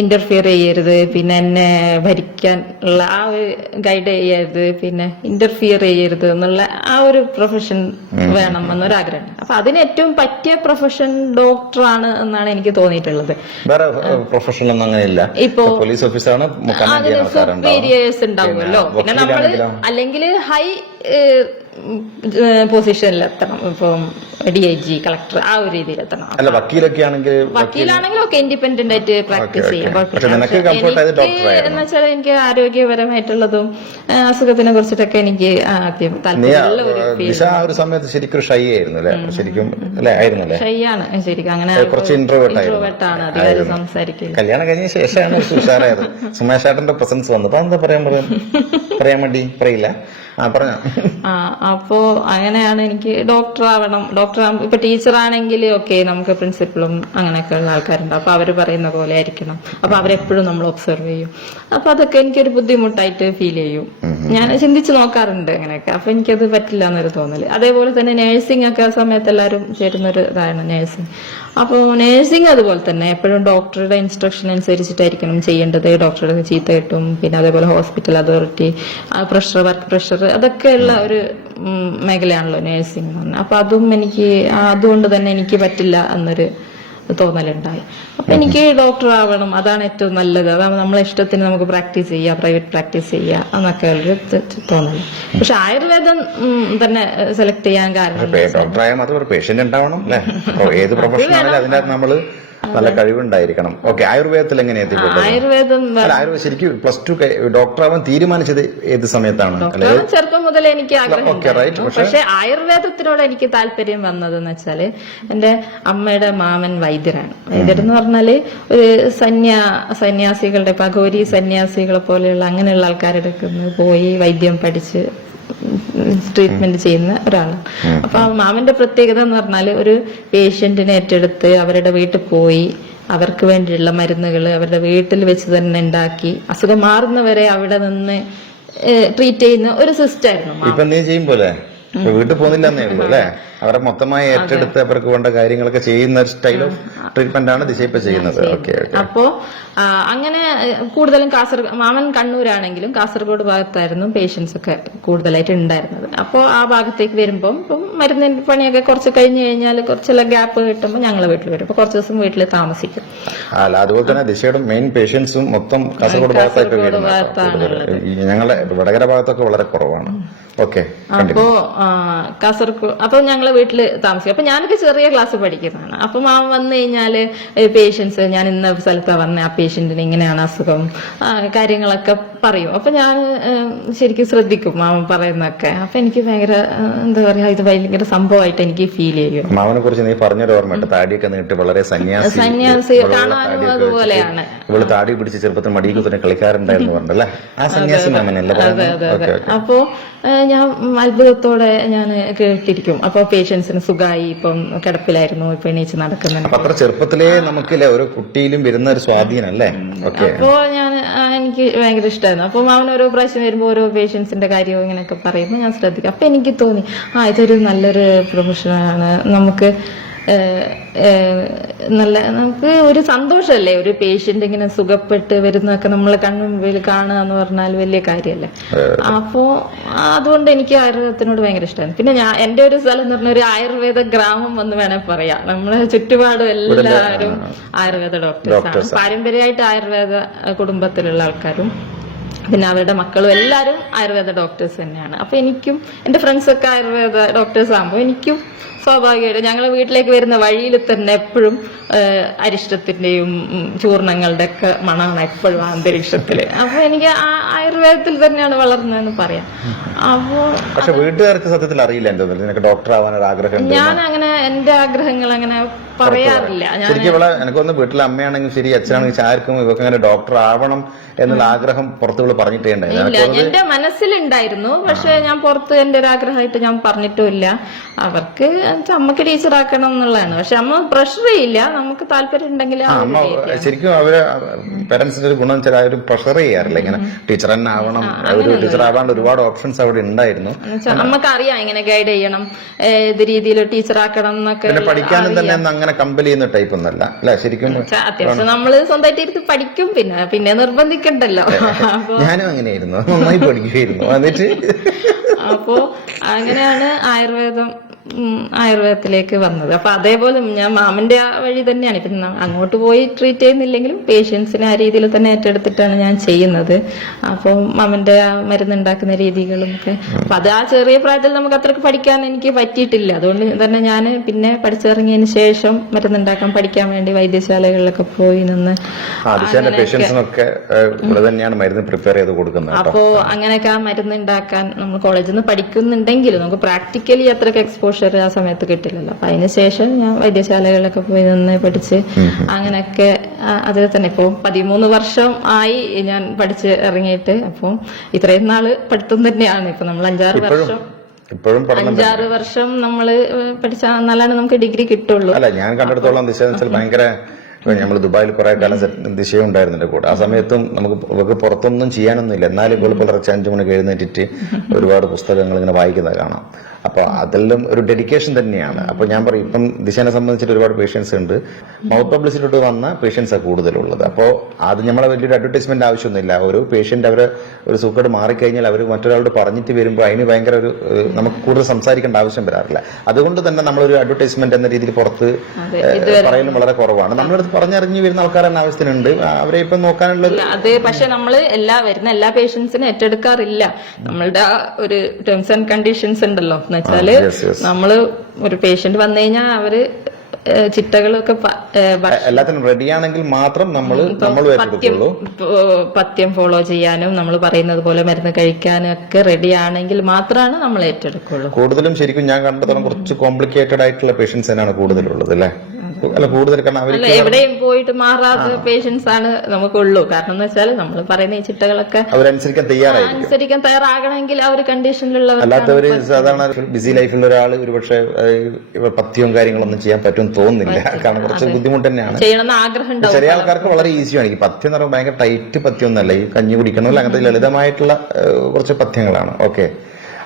ഇന്റർഫിയർ ചെയ്യരുത്. പിന്നെ എന്നെ ഭരിക്കാൻ ഉള്ള ആ ഒരു ഗൈഡ് ചെയ്യരുത്. പിന്നെ ഇന്റർഫിയർ ചെയ്യരുത് എന്നുള്ള ആ ഒരു പ്രൊഫഷൻ വേണം എന്നൊരാഗ്രഹം. അപ്പൊ അതിന് ഏറ്റവും പറ്റിയ പ്രൊഫഷൻ ഡോക്ടറാണ് എന്നാണ് എനിക്ക് തോന്നിയിട്ടുള്ളത്. വേറെ പ്രൊഫഷൻ ഒന്നും അങ്ങനെയില്ല. ഇപ്പോ പോലീസ് ഓഫീസറാണ് സുപ്പീരിയേഴ്സ് ഉണ്ടാവുമല്ലോ. പിന്നെ നമ്മൾ അല്ലെങ്കിൽ ഹൈ പൊസിഷനിലെത്തണം ഇപ്പം ഡി ഐ ജി കളക്ടർ ആ ഒരു രീതിയിലെത്തണം. അല്ല വക്കീലൊക്കെ ആണെങ്കിൽ വക്കീലാണെങ്കിലും ഒക്കെ ഇൻഡിപെൻഡന്റ് ആയിട്ട് പ്രാക്ടീസ് ചെയ്യാം. എനിക്ക് എന്ന് വെച്ചാൽ എനിക്ക് ആരോഗ്യപരമായിട്ടുള്ളതും അസുഖത്തിനെ കുറിച്ചിട്ടൊക്കെ എനിക്ക് ആദ്യം താല്പര്യമുള്ള സമയത്ത് ശരിക്കും ഷൈ ആയിരുന്നു അല്ലെ? ശരിക്കും ആയിരുന്നല്ലേ? ഷൈയാണ് ശരിക്കും അങ്ങനെ കുറച്ച് ഇൻട്രോവേർട്ട്. ആണ്. അധികം സംസാരിക്കില്ല. കല്യാണം കഴിഞ്ഞ ശേഷമാണ് ഉഷാറായത്. സുമേഷ് ഏട്ടന്റെ പ്രസൻസ് വന്നത്. എന്താ പറയാൻ? പറയാൻ വേണ്ടി? പറയില്ല. അപ്പോ അങ്ങനെയാണ് എനിക്ക് ഡോക്ടർ ആവണം ഡോക്ടർ ഇപ്പൊ ടീച്ചർ ആണെങ്കിൽ ഓക്കെ നമുക്ക് പ്രിൻസിപ്പളും അങ്ങനെയൊക്കെ ഉള്ള ആൾക്കാരുണ്ട്. അപ്പൊ അവർ പറയുന്ന പോലെ ആയിരിക്കണം. അപ്പൊ അവരെപ്പോഴും നമ്മൾ ഒബ്സർവ് ചെയ്യും. അപ്പൊ അതൊക്കെ എനിക്കൊരു ബുദ്ധിമുട്ടായിട്ട് ഫീൽ ചെയ്യും. ഞാൻ ചിന്തിച്ചു നോക്കാറുണ്ട് അങ്ങനെയൊക്കെ അപ്പൊ എനിക്കത് പറ്റില്ല എന്നൊരു തോന്നൽ. അതേപോലെ തന്നെ നേഴ്സിംഗ് ഒക്കെ ആ സമയത്ത് എല്ലാവരും ചേരുന്ന ഒരു ഇതാണ് നേഴ്സിംഗ് അപ്പോൾ നേഴ്സിംഗ് അതുപോലെ തന്നെ എപ്പോഴും ഡോക്ടറുടെ ഇൻസ്ട്രക്ഷൻ അനുസരിച്ചിട്ടായിരിക്കണം ചെയ്യേണ്ടത്. ഡോക്ടറുടെ ചീത്ത കിട്ടും. പിന്നെ അതേപോലെ hospital authority pressure work pressure അതൊക്കെയുള്ള ഒരു മേഖലയാണല്ലോ നേഴ്സിംഗ് എന്ന് പറഞ്ഞാൽ അപ്പൊ അതും എനിക്ക് അതുകൊണ്ട് തന്നെ എനിക്ക് പറ്റില്ല എന്നൊരു തോന്നലുണ്ടായി. അപ്പൊ എനിക്ക് ഡോക്ടർ ആവണം അതാണ് ഏറ്റവും നല്ലത്. അതാവുമ്പോൾ നമ്മളെ ഇഷ്ടത്തിന് നമുക്ക് പ്രാക്ടീസ് ചെയ്യാം പ്രൈവറ്റ് പ്രാക്ടീസ് ചെയ്യാം എന്നൊക്കെ ഒരു തോന്നൽ. പക്ഷെ ആയുർവേദം തന്നെ സെലക്ട് ചെയ്യാൻ കാരണം ഡോക്ടറായ മാത്രം ഒരു പേഷ്യന്റ് ഉണ്ടാവണം ഏത് പ്രൊഫഷൻ അതിനകത്ത് നമ്മൾ നല്ല കഴിവുണ്ടായിരിക്കണം. ഓക്കെ ആയുർവേദത്തിൽ എങ്ങനെ ആയുർവേദം ആയുർവേദം ശരിക്കും പ്ലസ് ടു ഡോക്ടറാവാൻ തീരുമാനിച്ചത് ഏത് സമയത്താണ്? ചെറുപ്പം മുതൽ എനിക്ക് ആഗ്രഹം പക്ഷെ ആയുർവേദത്തിനോട് എനിക്ക് താല്പര്യം വന്നതെന്ന് വെച്ചാൽ എന്റെ അമ്മയുടെ മാമൻ വൈദ്യരാണ്. വൈദ്യർ എന്ന് പറഞ്ഞാൽ ഒരു സന്യാ സന്യാസികളുടെ പകോരി സന്യാസികളെ പോലെയുള്ള അങ്ങനെയുള്ള ആൾക്കാരുടെ പോയി വൈദ്യം പഠിച്ച് ട്രീറ്റ്മെന്റ് ചെയ്യുന്ന ഒരാളാണ് അപ്പൊ മാമിന്റെ പ്രത്യേകത എന്ന് പറഞ്ഞാൽ ഒരു പേഷ്യന്റിനെ ഏറ്റെടുത്ത് അവരുടെ വീട്ടിൽ പോയി അവർക്ക് വേണ്ടിയുള്ള മരുന്നുകൾ അവരുടെ വീട്ടിൽ വെച്ച് തന്നെ ഉണ്ടാക്കി അസുഖം മാറുന്നവരെ അവിടെ നിന്ന് ട്രീറ്റ് ചെയ്യുന്ന ഒരു സിസ്റ്റായിരുന്നു ഇപ്പൊ നീ ചെയ്യും പോലെ? വീട്ടിൽ പോകുന്നില്ല എന്നേ ഉള്ളൂ അല്ലെ? അവരെ മൊത്തമായി ഏറ്റെടുത്ത് അവർക്ക് വേണ്ട കാര്യങ്ങളൊക്കെ ചെയ്യുന്ന ഒരു സ്റ്റൈൽ ഓഫ് ട്രീറ്റ്മെന്റ് ആണ് ദിശ ഇപ്പൊ ചെയ്യുന്നത്. ഓക്കെ അപ്പോ അങ്ങനെ കൂടുതലും കാസർഗോഡ് മാമൻ കണ്ണൂരാണെങ്കിലും കാസർഗോഡ് ഭാഗത്തായിരുന്നു പേഷ്യൻസ് ഒക്കെ കൂടുതലായിട്ട് ഉണ്ടായിരുന്നത്. അപ്പോ ആ ഭാഗത്തേക്ക് വരുമ്പോൾ ഇപ്പം മരുന്നിന്റെ പണിയൊക്കെ കുറച്ച് കഴിഞ്ഞു കഴിഞ്ഞാൽ കുറച്ചെല്ലാം ഗ്യാപ്പ് കിട്ടുമ്പോൾ ഞങ്ങൾ വീട്ടിൽ വരും. അപ്പൊ കുറച്ച് ദിവസം വീട്ടിൽ താമസിക്കും. അല്ല അതുപോലെ തന്നെ ദിശയുടെ മെയിൻ പേഷ്യൻസും മൊത്തം കാസർഗോഡ് ഭാഗത്തായിട്ട് ഞങ്ങളുടെ വടകര ഭാഗത്തൊക്കെ വളരെ കുറവാണ്. അപ്പോ കാസർഗോഡ് അപ്പൊ ഞങ്ങളെ വീട്ടിൽ താമസിക്കും അപ്പൊ ഞാനൊക്കെ ചെറിയ ക്ലാസ് പഠിക്കുന്നതാണ്. അപ്പൊ മാമ വന്നു കഴിഞ്ഞാൽ പേഷ്യൻസ് ഞാൻ ഇന്ന സ്ഥലത്താ വന്ന ആ പേഷ്യന്റിന് ഇങ്ങനെയാണ് അസുഖം കാര്യങ്ങളൊക്കെ പറയും. അപ്പൊ ഞാൻ ശരിക്കും ശ്രദ്ധിക്കും മാമൻ പറയുന്നൊക്കെ അപ്പൊ എനിക്ക് ഭയങ്കര എന്താ പറയാ ഇത് ഭയങ്കര സംഭവമായിട്ട് എനിക്ക് ഫീൽ ചെയ്യും. മാവനെ കുറിച്ച് നീ പറഞ്ഞൊരു ഓർമ്മയുണ്ട്. താടിയൊക്കെ നീട്ടി വളരെ സന്യാസി. സന്യാസി. കാണാനും അതുപോലെയാണ്. ഇവൾ താടി പിടിച്ച് ചെറുപ്പത്തിൽ മടിയിൽ കുത്തിനെ കളിക്കാറുണ്ടായിരുന്നു പറഞ്ഞല്ലേ? ആ സന്യാസി മാമനല്ലേ അതെ പറയുന്നത്? അതെ അതെ. അപ്പോ ഞാൻ അത്ഭുതത്തോടെ ഞാൻ കേട്ടിരിക്കും. അപ്പൊ പേഷ്യൻസിന് സുഖമായി ഇപ്പം കിടപ്പിലായിരുന്നു ഇപ്പൊ എണീച്ച് നടക്കുന്നുണ്ട്. അപ്പൊ അത്ര ചെറുപ്പത്തിലേ നമുക്കില്ലേ ഓരോ കുട്ടിയിലും വരുന്ന ഒരു സ്വാധീനം അല്ലേ? അപ്പോ ഞാൻ എനിക്ക് ഭയങ്കര ഇഷ്ടമായിരുന്നു അപ്പൊ അവൻ ഓരോ പ്രാവശ്യം വരുമ്പോൾ ഓരോ പേഷ്യൻസിന്റെ കാര്യവും ഇങ്ങനെയൊക്കെ പറയുമ്പോൾ ഞാൻ ശ്രദ്ധിക്കും. അപ്പൊ എനിക്ക് തോന്നി ആ ഇതൊരു നല്ലൊരു പ്രൊഫഷനാണ് നമുക്ക് നല്ല നമുക്ക് ഒരു സന്തോഷമല്ലേ ഒരു പേഷ്യന്റ് ഇങ്ങനെ സുഖപ്പെട്ട് വരുന്നതൊക്കെ നമ്മൾ കൺമുമ്പിൽ കാണുക എന്ന് പറഞ്ഞാൽ വലിയ കാര്യമല്ലേ? അപ്പോ അതുകൊണ്ട് എനിക്ക് ആയുർവേദത്തിനോട് ഭയങ്കര ഇഷ്ടമാണ്. പിന്നെ ഞാൻ എന്റെ ഒരു സ്ഥലം എന്ന് പറഞ്ഞ ഒരു ആയുർവേദ ഗ്രാമം എന്ന് വേണേൽ പറയാം. നമ്മളെ ചുറ്റുപാടും എല്ലാവരും ആയുർവേദ ഡോക്ടേഴ്സാണ് പാരമ്പര്യമായിട്ട് ആയുർവേദ കുടുംബത്തിലുള്ള ആൾക്കാരും പിന്നെ അവരുടെ മക്കളും എല്ലാവരും ആയുർവേദ ഡോക്ടേഴ്സ് തന്നെയാണ്. അപ്പൊ എനിക്കും എന്റെ ഫ്രണ്ട്സ് ഒക്കെ ആയുർവേദ ഡോക്ടേഴ്സ് ആകുമ്പോൾ എനിക്കും സ്വാഭാവികമായിട്ട് ഞങ്ങൾ വീട്ടിലേക്ക് വരുന്ന വഴിയിൽ തന്നെ എപ്പോഴും അരിഷ്ടത്തിന്റെയും ചൂർണങ്ങളുടെ ഒക്കെ മണമാണ് എപ്പോഴും അന്തരീക്ഷത്തിൽ അന്തരീക്ഷത്തിൽ. അപ്പൊ എനിക്ക് ആ ആയുർവേദത്തിൽ തന്നെയാണ് വളർന്നതെന്ന് പറയാം. അപ്പോ പക്ഷെ വീട്ടുകാർക്ക് സത്യത്തിൽ അറിയില്ല എന്തോ ഡോക്ടർ ആവാൻ ഒരു ആഗ്രഹം ഞാൻ അങ്ങനെ എന്റെ ആഗ്രഹങ്ങൾ അങ്ങനെ പറയാറില്ല. എനിക്ക് ശരിക്കും ഇവിടെ എനിക്കൊന്ന് വീട്ടിലെ അമ്മയാണെങ്കിലും ശരി അച്ഛനാണെങ്കിൽ ആർക്കും ഇവർക്ക് അങ്ങനെ ഡോക്ടർ ആവണം എന്നുള്ള ആഗ്രഹം പുറത്തു പറഞ്ഞിട്ടേ ഉണ്ടായിരുന്നു എന്റെ മനസ്സിലുണ്ടായിരുന്നു. പക്ഷെ ഞാൻ പുറത്ത് എന്റെ ഒരു ആഗ്രഹമായിട്ട് ഞാൻ പറഞ്ഞിട്ടുമില്ല അവർക്ക് അമ്മയ്ക്ക് ടീച്ചറാക്കണം എന്നുള്ളതാണ്. പക്ഷെ അമ്മ പ്രഷർ ചെയ്യില്ല. നമുക്ക് താല്പര്യം ഉണ്ടെങ്കിൽ അമ്മ ശരിക്കും അവർ പേരൻസിന്റെ ഒരു ഗുണം ചില പ്രഷർ ചെയ്യാറില്ല. ഇങ്ങനെ ടീച്ചർ തന്നെ ആവണം. ഒരു ടീച്ചർ ആവാണ്ട് ഒരുപാട് ഓപ്ഷൻസ് അവിടെ ഉണ്ടായിരുന്നു. നമുക്ക് അറിയാം ഇങ്ങനെ ഗൈഡ് ചെയ്യണം. ഏത് രീതിയിൽ ടീച്ചർ ആക്കണം എന്നൊക്കെ പിന്നെ പഠിക്കാനും തന്നെ അങ്ങനെ കമ്പൽ ചെയ്യുന്ന ടൈപ്പ് ഒന്നല്ല അല്ലെ. ശരിക്കും അത്യാവശ്യം നമ്മൾ സ്വന്തമായിട്ട് ഇരുത്തി പഠിക്കും. പിന്നെ പിന്നെ നിർബന്ധിക്കണ്ടല്ലോ. ഞാനും അങ്ങനെയായിരുന്നു. നന്നായി പഠിക്കുകയായിരുന്നു എന്നിട്ട്? അപ്പോ അങ്ങനെയാണ് ആയുർവേദം ആയുർവേദത്തിലേക്ക് വന്നത്. അപ്പൊ അതേപോലെ ഞാൻ മാമന്റെ ആ വഴി തന്നെയാണ്. ഇപ്പൊ അങ്ങോട്ട് പോയി ട്രീറ്റ് ചെയ്യുന്നില്ലെങ്കിലും പേഷ്യൻസിനെ ആ രീതിയിൽ തന്നെ ഏറ്റെടുത്തിട്ടാണ് ഞാൻ ചെയ്യുന്നത്. അപ്പോൾ മാമന്റെ ആ മരുന്നുണ്ടാക്കുന്ന രീതികളും ഒക്കെ അപ്പൊ അത് ആ ചെറിയ പ്രായത്തിൽ നമുക്ക് അത്രയ്ക്ക് പഠിക്കാൻ എനിക്ക് പറ്റിയിട്ടില്ല. അതുകൊണ്ട് തന്നെ ഞാൻ പിന്നെ പഠിച്ചിറങ്ങിയതിന് ശേഷം മരുന്നുണ്ടാക്കാൻ പഠിക്കാൻ വേണ്ടി വൈദ്യശാലകളിലൊക്കെ പോയി നിന്ന് അപ്പോ അങ്ങനെയൊക്കെ ആ മരുന്ന് ഉണ്ടാക്കാൻ നമ്മൾ കോളേജിൽ നിന്ന് പഠിക്കുന്നുണ്ടെങ്കിലും നമുക്ക് പ്രാക്ടിക്കലി അത്രയ്ക്ക് എക്സ്പോഷർ ആ സമയത്ത് കിട്ടില്ലല്ലോ. അപ്പൊ അതിനുശേഷം ഞാൻ വൈദ്യശാലകളിലൊക്കെ പോയി നിന്ന് പഠിച്ച് അങ്ങനെയൊക്കെ അത് അതിൽ തന്നെ. ഇപ്പോ പതിമൂന്ന് വർഷം ആയി ഞാൻ പഠിച്ച് ഇറങ്ങിയിട്ട്. അപ്പോൾ ഇത്രയും നാൾ പഠിത്തം തന്നെയാണ്. ഇപ്പൊ നമ്മൾ അഞ്ചാറ് വർഷം ഇപ്പോഴും അഞ്ചാറ് വർഷം നമ്മൾ പഠിച്ചാൽ എന്നാലാണ് നമുക്ക് ഡിഗ്രി കിട്ടുള്ളൂ. അല്ല ഞാൻ കണ്ടിടത്തോളം ദിശ ഭയങ്കര നമ്മൾ ദുബായിൽ കുറെ കാലം ദിശയും ഉണ്ടായിരുന്നു കൂടെ. ആ സമയത്തും നമുക്ക് ഇവർക്ക് പുറത്തൊന്നും ചെയ്യാനൊന്നുമില്ല. എന്നാലും ഇപ്പോൾ പുലർച്ചെ അഞ്ചു മണിക്ക് എഴുന്നേറ്റിട്ട് ഒരുപാട് പുസ്തകങ്ങൾ ഇങ്ങനെ വായിക്കുന്നത് കാണാം. അപ്പൊ അതെല്ലാം ഒരു ഡെഡിക്കേഷൻ തന്നെയാണ്. അപ്പൊ ഞാൻ പറയും ഇപ്പം ദിശനെ സംബന്ധിച്ചിട്ട് ഒരുപാട് പേഷ്യൻസ് ഉണ്ട്. മൗത്ത് പബ്ലിസിറ്റി വന്ന പേഷ്യൻസാണ് കൂടുതലുള്ളത്. അപ്പോൾ അത് നമ്മളെ വലിയൊരു അഡ്വർടൈസ്മെന്റ് ആവശ്യമൊന്നുമില്ല. ഒരു പേഷ്യന്റ് അവർ ഒരു സുഖം മാറിക്കഴിഞ്ഞാൽ അവർ മറ്റൊരാളോട് പറഞ്ഞിട്ട് വരുമ്പോൾ അതിന് ഭയങ്കര ഒരു നമുക്ക് കൂടുതൽ സംസാരിക്കേണ്ട ആവശ്യം വരാറില്ല. അതുകൊണ്ട് തന്നെ നമ്മളൊരു അഡ്വർടൈസ്മെന്റ് എന്ന രീതിയിൽ പുറത്ത് പറയുന്നത് പറയലും വളരെ കുറവാണ്. നമ്മളടുത്ത് പറഞ്ഞറിഞ്ഞ് വരുന്ന ആൾക്കാർ തന്നെ ആവശ്യത്തിനുണ്ട് അവരെ ഇപ്പം നോക്കാനുള്ള അത് പക്ഷെ നമ്മൾ എല്ലാ വരുന്ന എല്ലാ പേഷ്യൻസിനും ഏറ്റെടുക്കാറില്ല. നമ്മളുടെ ഒരു ടേംസ് ആൻഡ് കണ്ടീഷൻസ് ഉണ്ടല്ലോ. എന്ന് വെച്ചാൽ yes, yes. നമ്മൾ ഒരു പേഷ്യന്റ് വന്നു കഴിഞ്ഞാൽ അവർ ചിട്ടകളൊക്കെ എല്ലാത്തിനും റെഡിയാണെങ്കിൽ മാത്രം നമ്മൾ നമ്മൾ പത്യം ഫോളോ ചെയ്യാനും നമ്മൾ പറയുന്നത് പോലെ മരുന്ന് കഴിക്കാനും ഒക്കെ റെഡി ആണെങ്കിൽ മാത്രമാണ് നമ്മൾ ഏറ്റെടുക്കുള്ളൂ. കൂടുതലും ശരിക്കും ഞാൻ കണ്ടതോളം കുറച്ച് കോംപ്ലിക്കേറ്റഡ് ആയിട്ടുള്ള പേഷ്യൻസ് തന്നെയാണ് കൂടുതലുള്ളത് അല്ലേ? അല്ല കൂടുതൽ കാരണം എവിടെയും പോയിട്ട് മാറാത്ത പേഷ്യൻസ് ആണ് നമുക്കുള്ളൂ. കാരണം എന്ന് വെച്ചാൽ നമ്മൾ പറയുന്ന ഈ ചിട്ടകളൊക്കെ അവരനുസരിക്കാൻ തയ്യാറായി അനുസരിക്കാൻ തയ്യാറാകണമെങ്കിൽ ആ ഒരു കണ്ടീഷനിലുള്ളവർ അല്ലാത്തവര് സാധാരണ ബിസി ലൈഫിലുള്ള ഒരാൾ ഒരുപക്ഷെ പഥ്യവും കാര്യങ്ങളൊന്നും ചെയ്യാൻ പറ്റും തോന്നുന്നില്ല. കാരണം കുറച്ച് ബുദ്ധിമുട്ട് തന്നെയാണ്. ചെയ്യണമെന്ന് ആഗ്രഹം ചെറിയ ആൾക്കാർക്ക് വളരെ ഈസിയാണ് ഈ പഥ്യം എന്ന് പറയുമ്പോൾ ഭയങ്കര ടൈറ്റ് പഥ്യം ഒന്നല്ല ഈ കഞ്ഞി കുടിക്കണമല്ല അങ്ങനത്തെ ലളിതമായിട്ടുള്ള കുറച്ച് പഥ്യങ്ങളാണ്. ഓക്കെ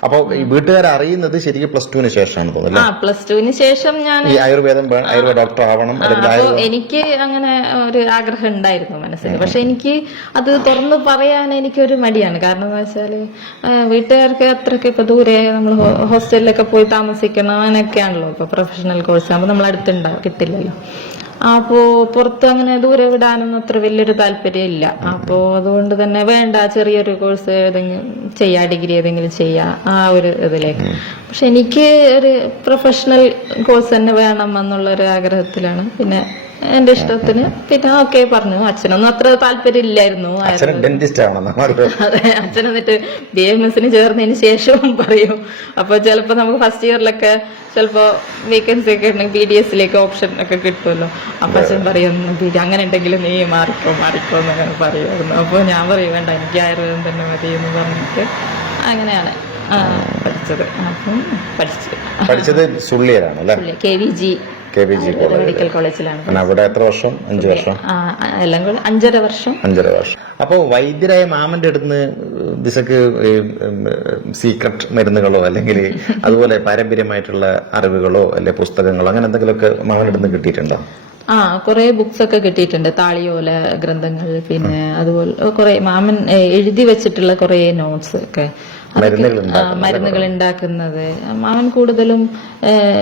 അപ്പോൾ വീട്ടുകാർ അറിയുന്നത് ശരിക്കും പ്ലസ് ടുവിന് ശേഷമാണ് തോന്നുന്നത് ആ പ്ലസ് ടുവിന് ശേഷം ഞാൻ ഈ ആയുർവേദം ആയുർവേദ ഡോക്ടർ ആവണം അല്ലെങ്കിൽ എനിക്ക് അങ്ങനെ ഒരു ആഗ്രഹം ഉണ്ടായിരുന്നു മനസ്സിൽ. പക്ഷെ എനിക്ക് അത് തുറന്നു പറയാൻ എനിക്ക് ഒരു മടിയാണ്. കാരണം എന്താ വെച്ചാൽ വീട്ടുകാർക്ക് അത്രയ്ക്ക് ഇപ്പൊ ദൂരെ നമ്മൾ ഹോസ്റ്റലിലൊക്കെ പോയി താമസിക്കണം അങ്ങനെയൊക്കെയാണല്ലോ ഇപ്പൊ പ്രൊഫഷണൽ കോഴ്സ് ആകുമ്പോൾ നമ്മൾ അടുത്തുണ്ടാവും കിട്ടില്ലല്ലോ. അപ്പോ പുറത്ത് അങ്ങനെ ദൂരെ വിടാനൊന്നും അത്ര വലിയൊരു താല്പര്യം ഇല്ല അപ്പോ അതുകൊണ്ട് തന്നെ വേണ്ട ചെറിയൊരു കോഴ്സ് ഏതെങ്കിലും ചെയ്യാ ഡിഗ്രി ഏതെങ്കിലും ചെയ്യാ ആ ഒരു ഇതിലേക്ക്. പക്ഷെ എനിക്ക് ഒരു പ്രൊഫഷണൽ കോഴ്സ് തന്നെ വേണം എന്നുള്ള ഒരു ആഗ്രഹത്തിലാണ്. പിന്നെ എന്റെ ഇഷ്ടത്തിന്. പിന്നെ ഓക്കെ പറഞ്ഞു. അച്ഛനൊന്നും അത്ര താല്പര്യം ഇല്ലായിരുന്നു അതെ അച്ഛൻ എന്നിട്ട് ബി എം എസിന് ചേർന്നതിന് ശേഷവും പറയും. അപ്പൊ ചിലപ്പോ നമുക്ക് ഫസ്റ്റ് ഇയറിലൊക്കെ ചിലപ്പോ വേക്കൻസി ഒക്കെ ഉണ്ടെങ്കിൽ ബി ഡി എസിലേക്ക് ഓപ്ഷൻ ഒക്കെ കിട്ടുമല്ലോ. അപ്പൊ അച്ഛൻ പറയും ബി ഡി അങ്ങനെ ഉണ്ടെങ്കിലും നീ മാറിക്കോ മാറിക്കോ എന്നൊക്കെ പറയുമായിരുന്നു. അപ്പൊ ഞാൻ പറയും വേണ്ട എനിക്ക് ആയുർവേദം തന്നെ മതി എന്ന് പറഞ്ഞിട്ട് അങ്ങനെയാണ് പഠിച്ചത്. അപ്പം പഠിച്ചത്. പഠിച്ചത് സുള്ളിയരാണ്. അല്ലെ K V G. K G medical കോളേജിലാണ്. അവിടെ എത്ര വർഷം? അഞ്ചു വർഷം? എല്ലാം കൂടെ അഞ്ചര വർഷം. അഞ്ചര വർഷം. അപ്പോ വൈദ്യരായ മാമന്റെ അടുത്ത് ദിശക്ക് സീക്രട്ട് മരുന്നുകളോ അല്ലെങ്കിൽ അതുപോലെ പാരമ്പര്യമായിട്ടുള്ള അറിവുകളോ അല്ലെ പുസ്തകങ്ങളോ അങ്ങനെ എന്തെങ്കിലുമൊക്കെ മാമന്റെ അടുത്ത് കിട്ടിയിട്ടുണ്ടോ? ആ കുറെ ബുക്സ് ഒക്കെ കിട്ടിയിട്ടുണ്ട്. താളിയോല ഗ്രന്ഥങ്ങൾ പിന്നെ അതുപോലെ കുറെ മാമൻ എഴുതി വെച്ചിട്ടുള്ള കുറെ നോട്ട്സ് ഒക്കെ. മരുന്നുകൾ ഉണ്ടാക്കുന്നത് അവൻ കൂടുതലും